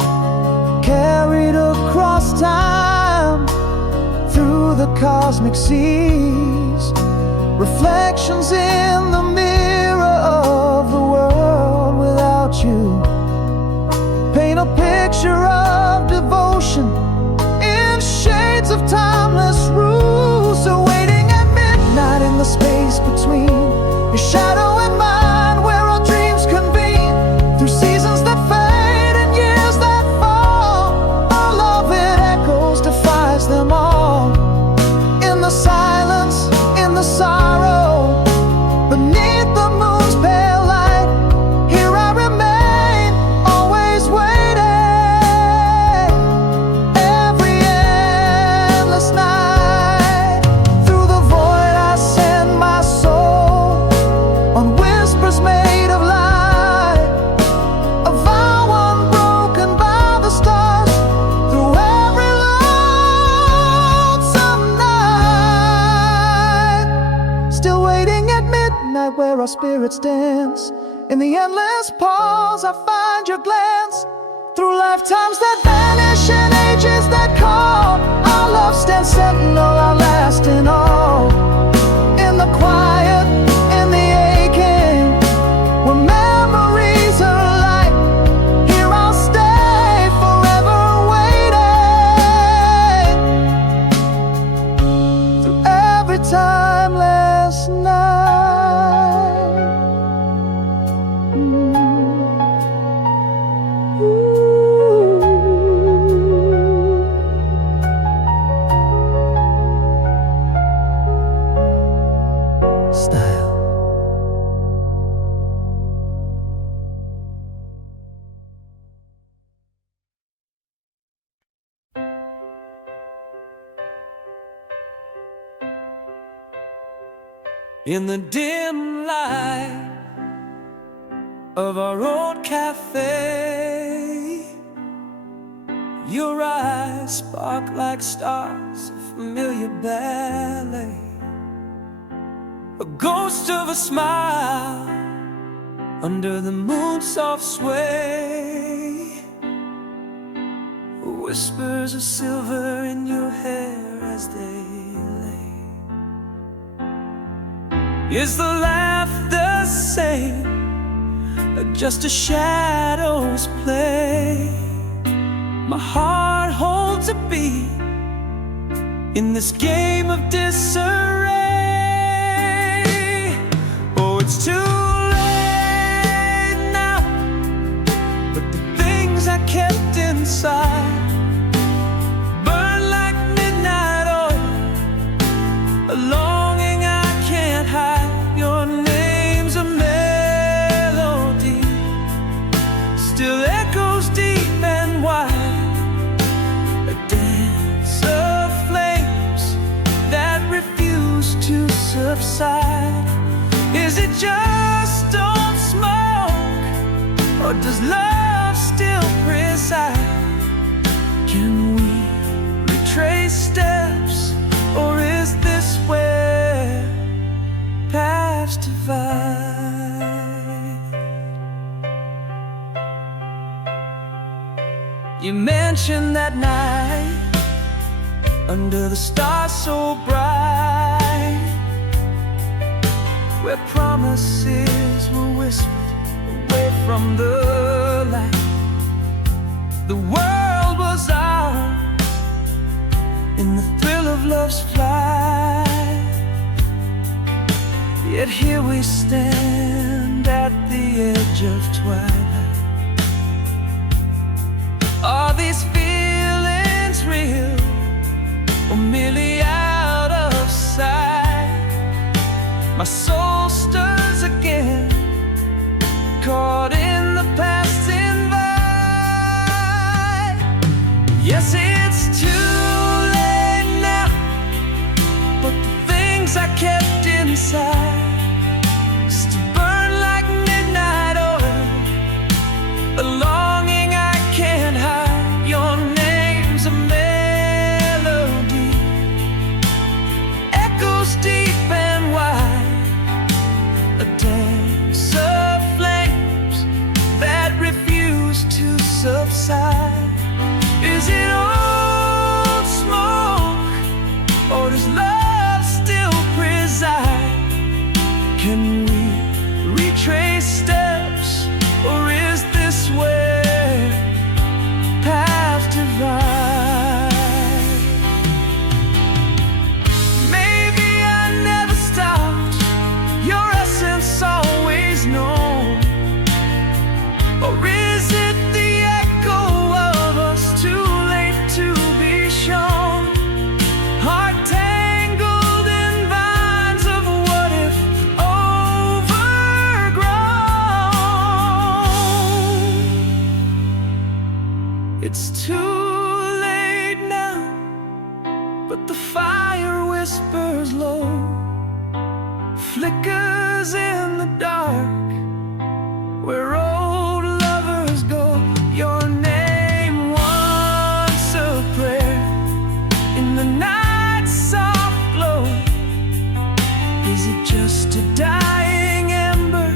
carried across time, through the cosmic seas. Reflections in the mirror of the world without you, paint a picture of devotion in shades of timeless rules. So waiting at midnight in the space between your shadow and mine, spirits dance. In the endless pause I find your glance. Through lifetimes that vanish and ages that call, our love stands sentinel, our lasting all. In the quiet, in the aching, where memories are light, here I'll stay forever waiting. Through every timeless night. In the dim light of our old cafe, your eyes spark like stars, a familiar ballet, a ghost of a smile under the moon's soft sway, whispers of silver in your hair as they Is the laugh the same, or just a shadow's play? My heart holds a beat in this game of disarray. Oh, it's too late now, but the things I kept inside burn like midnight oil, a longing I can't hide. Your name's a melody, still echoes deep and wide, a dance of flames that refuse to subside. Is it just don't smoke, or does love still preside? Can we retrace steps, or is this where paths divide? You mentioned that night under the stars so bright, where promises were whispered away from the light. The world was ours in the thrill of love's flight. Yet here we stand at the edge of twilight. Are these feelings real, or merely out of sight? My soul stirs again, caught in the past's invite. Yes, it's too late now, but the things I kept inside still burn like midnight oil, a longing I can't hide. Your name's a melody, echoes deep and wide, a dance of flames that refuse to subside. Is it old smoke, or does love still preside? Can we retrace steps, or is this where paths divide? Maybe I never stopped, your essence always known, or is it the echo of us too late to be shown? Heart tangled in vines of what if overgrown. It's too late now, but the fire whispers low, flickers in the dark, where old lovers go. Your name once a prayer in the night's soft glow. Is it just a dying ember,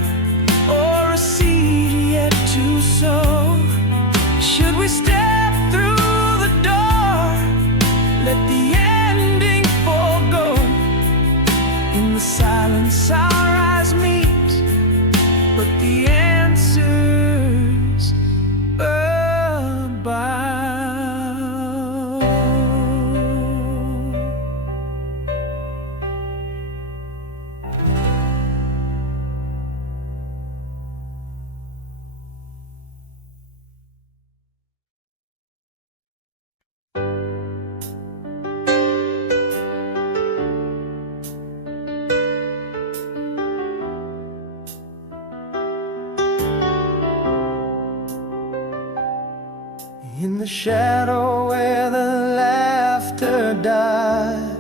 the shadow where the laughter died,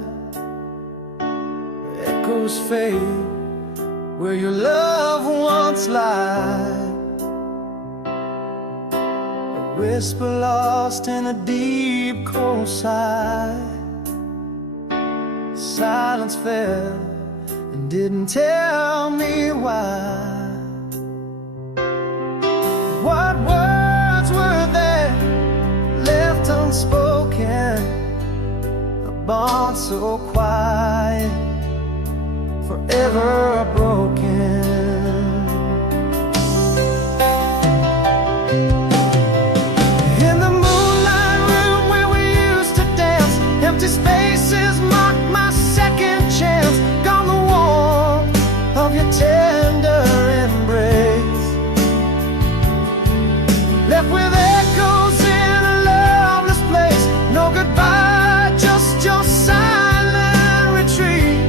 echoes fade where your love once lied. A whisper lost in a deep cold sigh. Silence fell and didn't tell me why. What words were there left unspoken? A bond so quiet, forever broken. In the moonlight room where we used to dance, empty spaces marked my second chance. Gone the warmth of your tender embrace, left with echoes in a loveless place. No goodbye, just your silent retreat.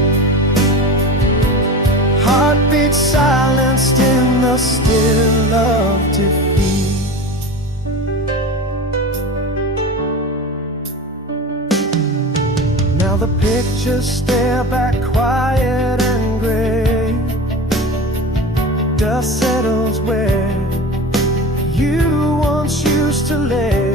Heartbeat silenced in the still of defeat. Now the pictures stare back quiet and gray. Dust settles where you once used to lay.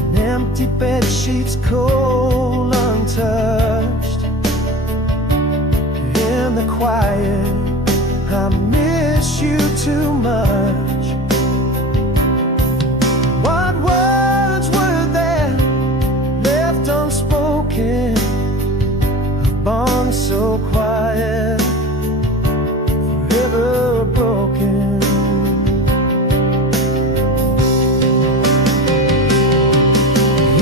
An empty bed sheets cold untouched. In the quiet, I miss you too much. What words were there left unspoken? A bond so quiet, forever broken.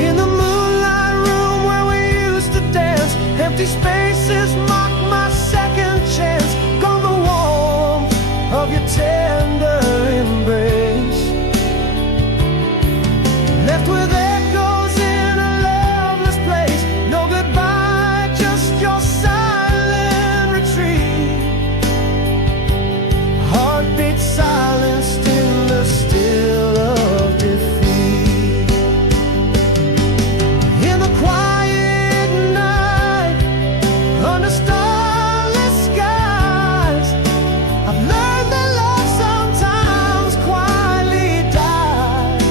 In the moonlight room where we used to dance, empty spaces mark my second chance. Gone the warmth of your tender embrace, left with echoes in a loveless place. No goodbye, just your silent retreat. Heartbeat silenced in the still of defeat. In the quiet night, under starless skies, I've learned that love sometimes quietly dies.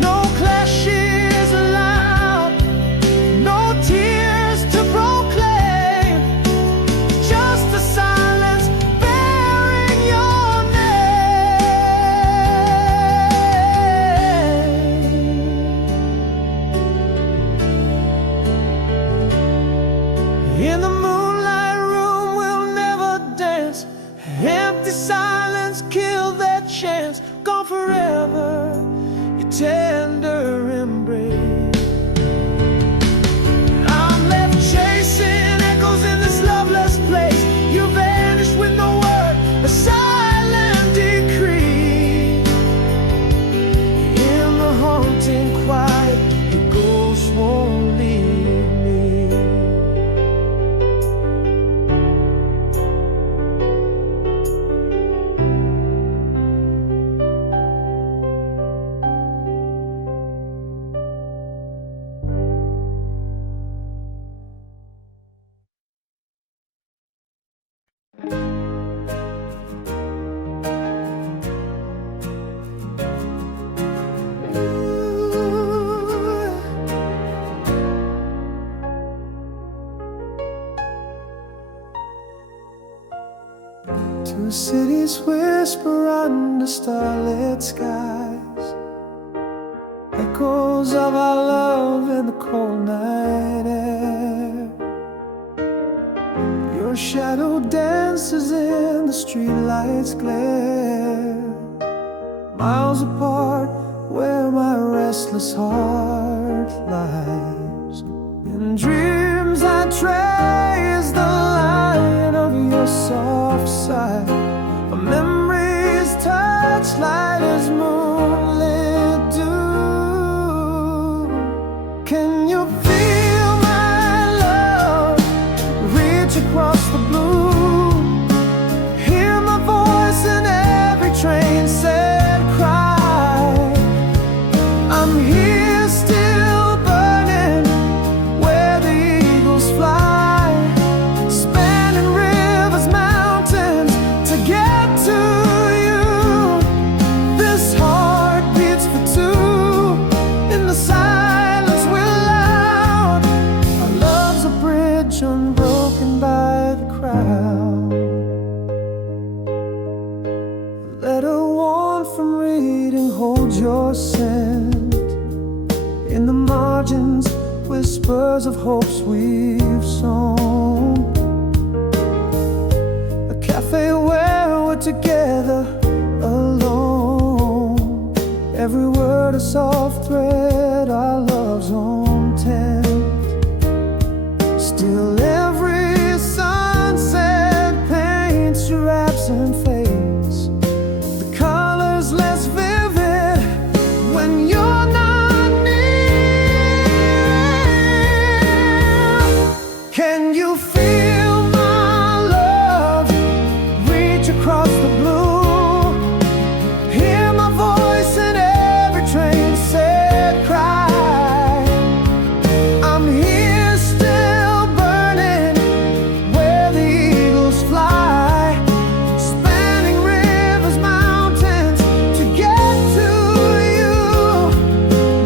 No clashes allowed, no tears to proclaim, just a silence bearing your name. In the moonlight room we'll never dance. Empty silence killed that chance. Gone forever, your tender embrace. I'm left chasing echoes in this loveless place. You vanished with no word, a silent decree. In the haunting quiet, your ghost won't leave me. Two cities whisper under starlit skies, echoes of our love in the cold night air. Your shadow dances in the streetlight's glare, miles apart where my restless heart lies. In dreams I trace the line of your soft side, a memory's touch light as moonlit dew. Can you feel my love reach across the blue? Hear my voice in every train say child. Letter worn from reading, hold your scent. In the margins, whispers of hopes we've sown. A cafe where we're together alone. Every word a soft thread, our love's own tent. Still every sunset paints your absent face. The colors less vivid when you're not near. Can you feel my love reach across the blue? Hear my voice in every train set cry. I'm here still burning where the eagles fly, spanning rivers, mountains to get to you.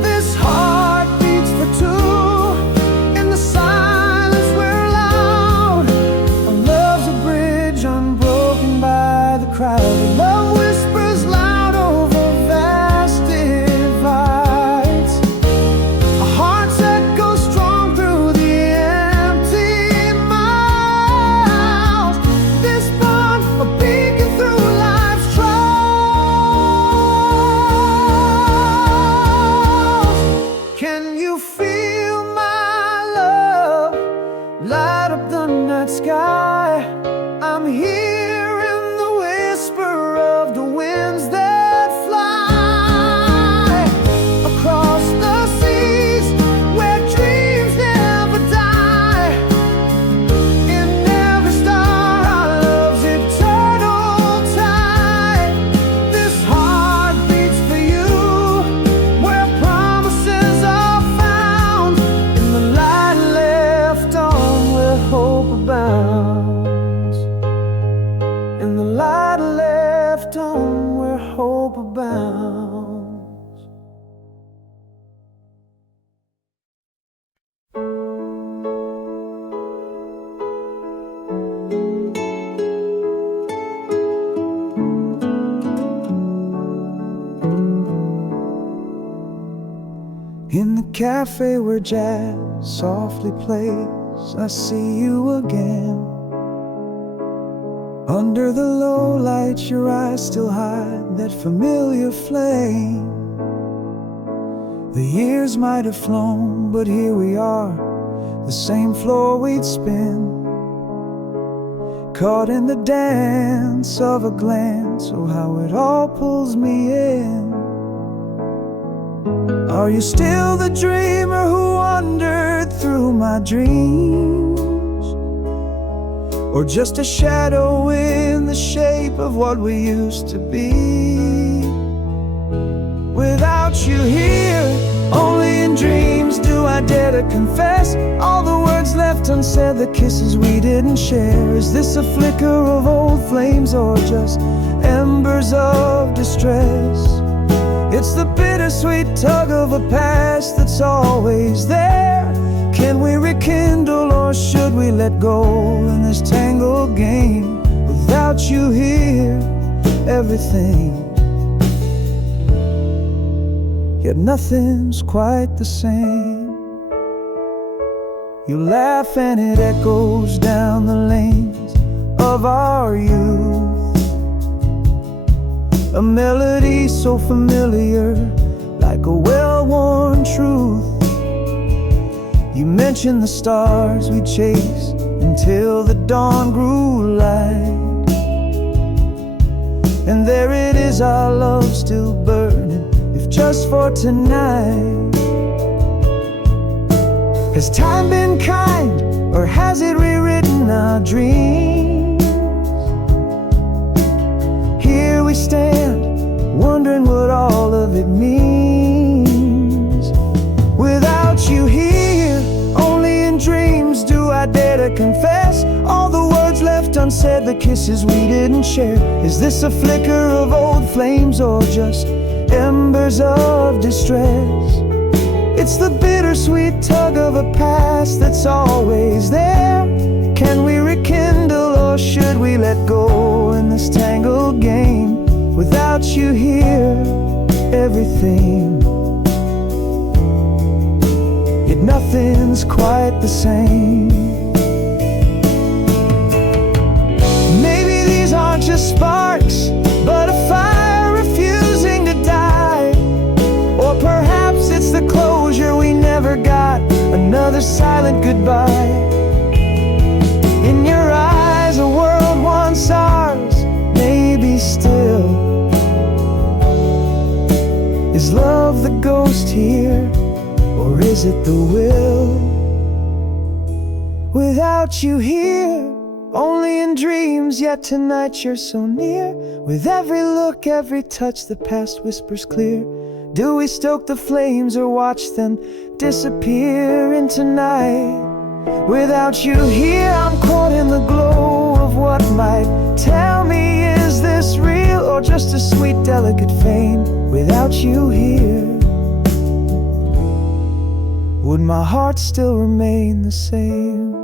This heart beats for two. In the silence we're loud. Our love's a bridge unbroken by the crowd. Love whispers loud over vast divides. Our hearts echo strong through the empty miles. This bond a beacon through life's trials. Can you feel my love light up the night sky? I'm here in the whisper of the winds that fly across the seas where dreams never die. In every star our love's eternal tie. This heart beats for you where promises are found. In the light left on where hope abounds. In the light left on where hope abounds. In the cafe where jazz softly plays, I see you again. Under the low lights, your eyes still hide that familiar flame. The years might have flown, but here we are, the same floor we'd spin, caught in the dance of a glance. Oh, how it all pulls me in. Are you still the dreamer who wandered through my dreams? Or just a shadow in the shape of what we used to be? Without you here, only in dreams do I dare to confess all the words left unsaid, the kisses we didn't share. Is this a flicker of old flames or just embers of distress? It's the bittersweet tug of a past that's always there. Can we rekindle or should we let go in this tangled game? Without you here, everything, yet nothing's quite the same. You laugh and it echoes down the lanes of our youth, a melody so familiar, like a well-worn truth. You mentioned the stars we chased until the dawn grew light, and there it is, our love still burning, if just for tonight. Has time been kind, or has it rewritten our dreams? Here we stand, wondering what all of it means. Without you here, only in dreams do I dare to confess all the words left unsaid, the kisses we didn't share. Is this a flicker of old flames or just embers of distress? It's the bittersweet tug of a past that's always there. Can we rekindle without you here, everything, yet nothing's quite the same. Maybe these aren't just sparks, but a fire refusing to die. Or perhaps it's the closure we never got, another silent goodbye. In your eyes, a world once ours, maybe still. Is love the ghost here, or is it the will? Without you here, only in dreams, yet tonight you're so near. With every look, every touch, the past whispers clear. Do we stoke the flames or watch them disappear into night? Without you here, I'm caught in the glow of what might. Tell me, is this real or just a sweet, delicate fame? Without you here, would my heart still remain the same?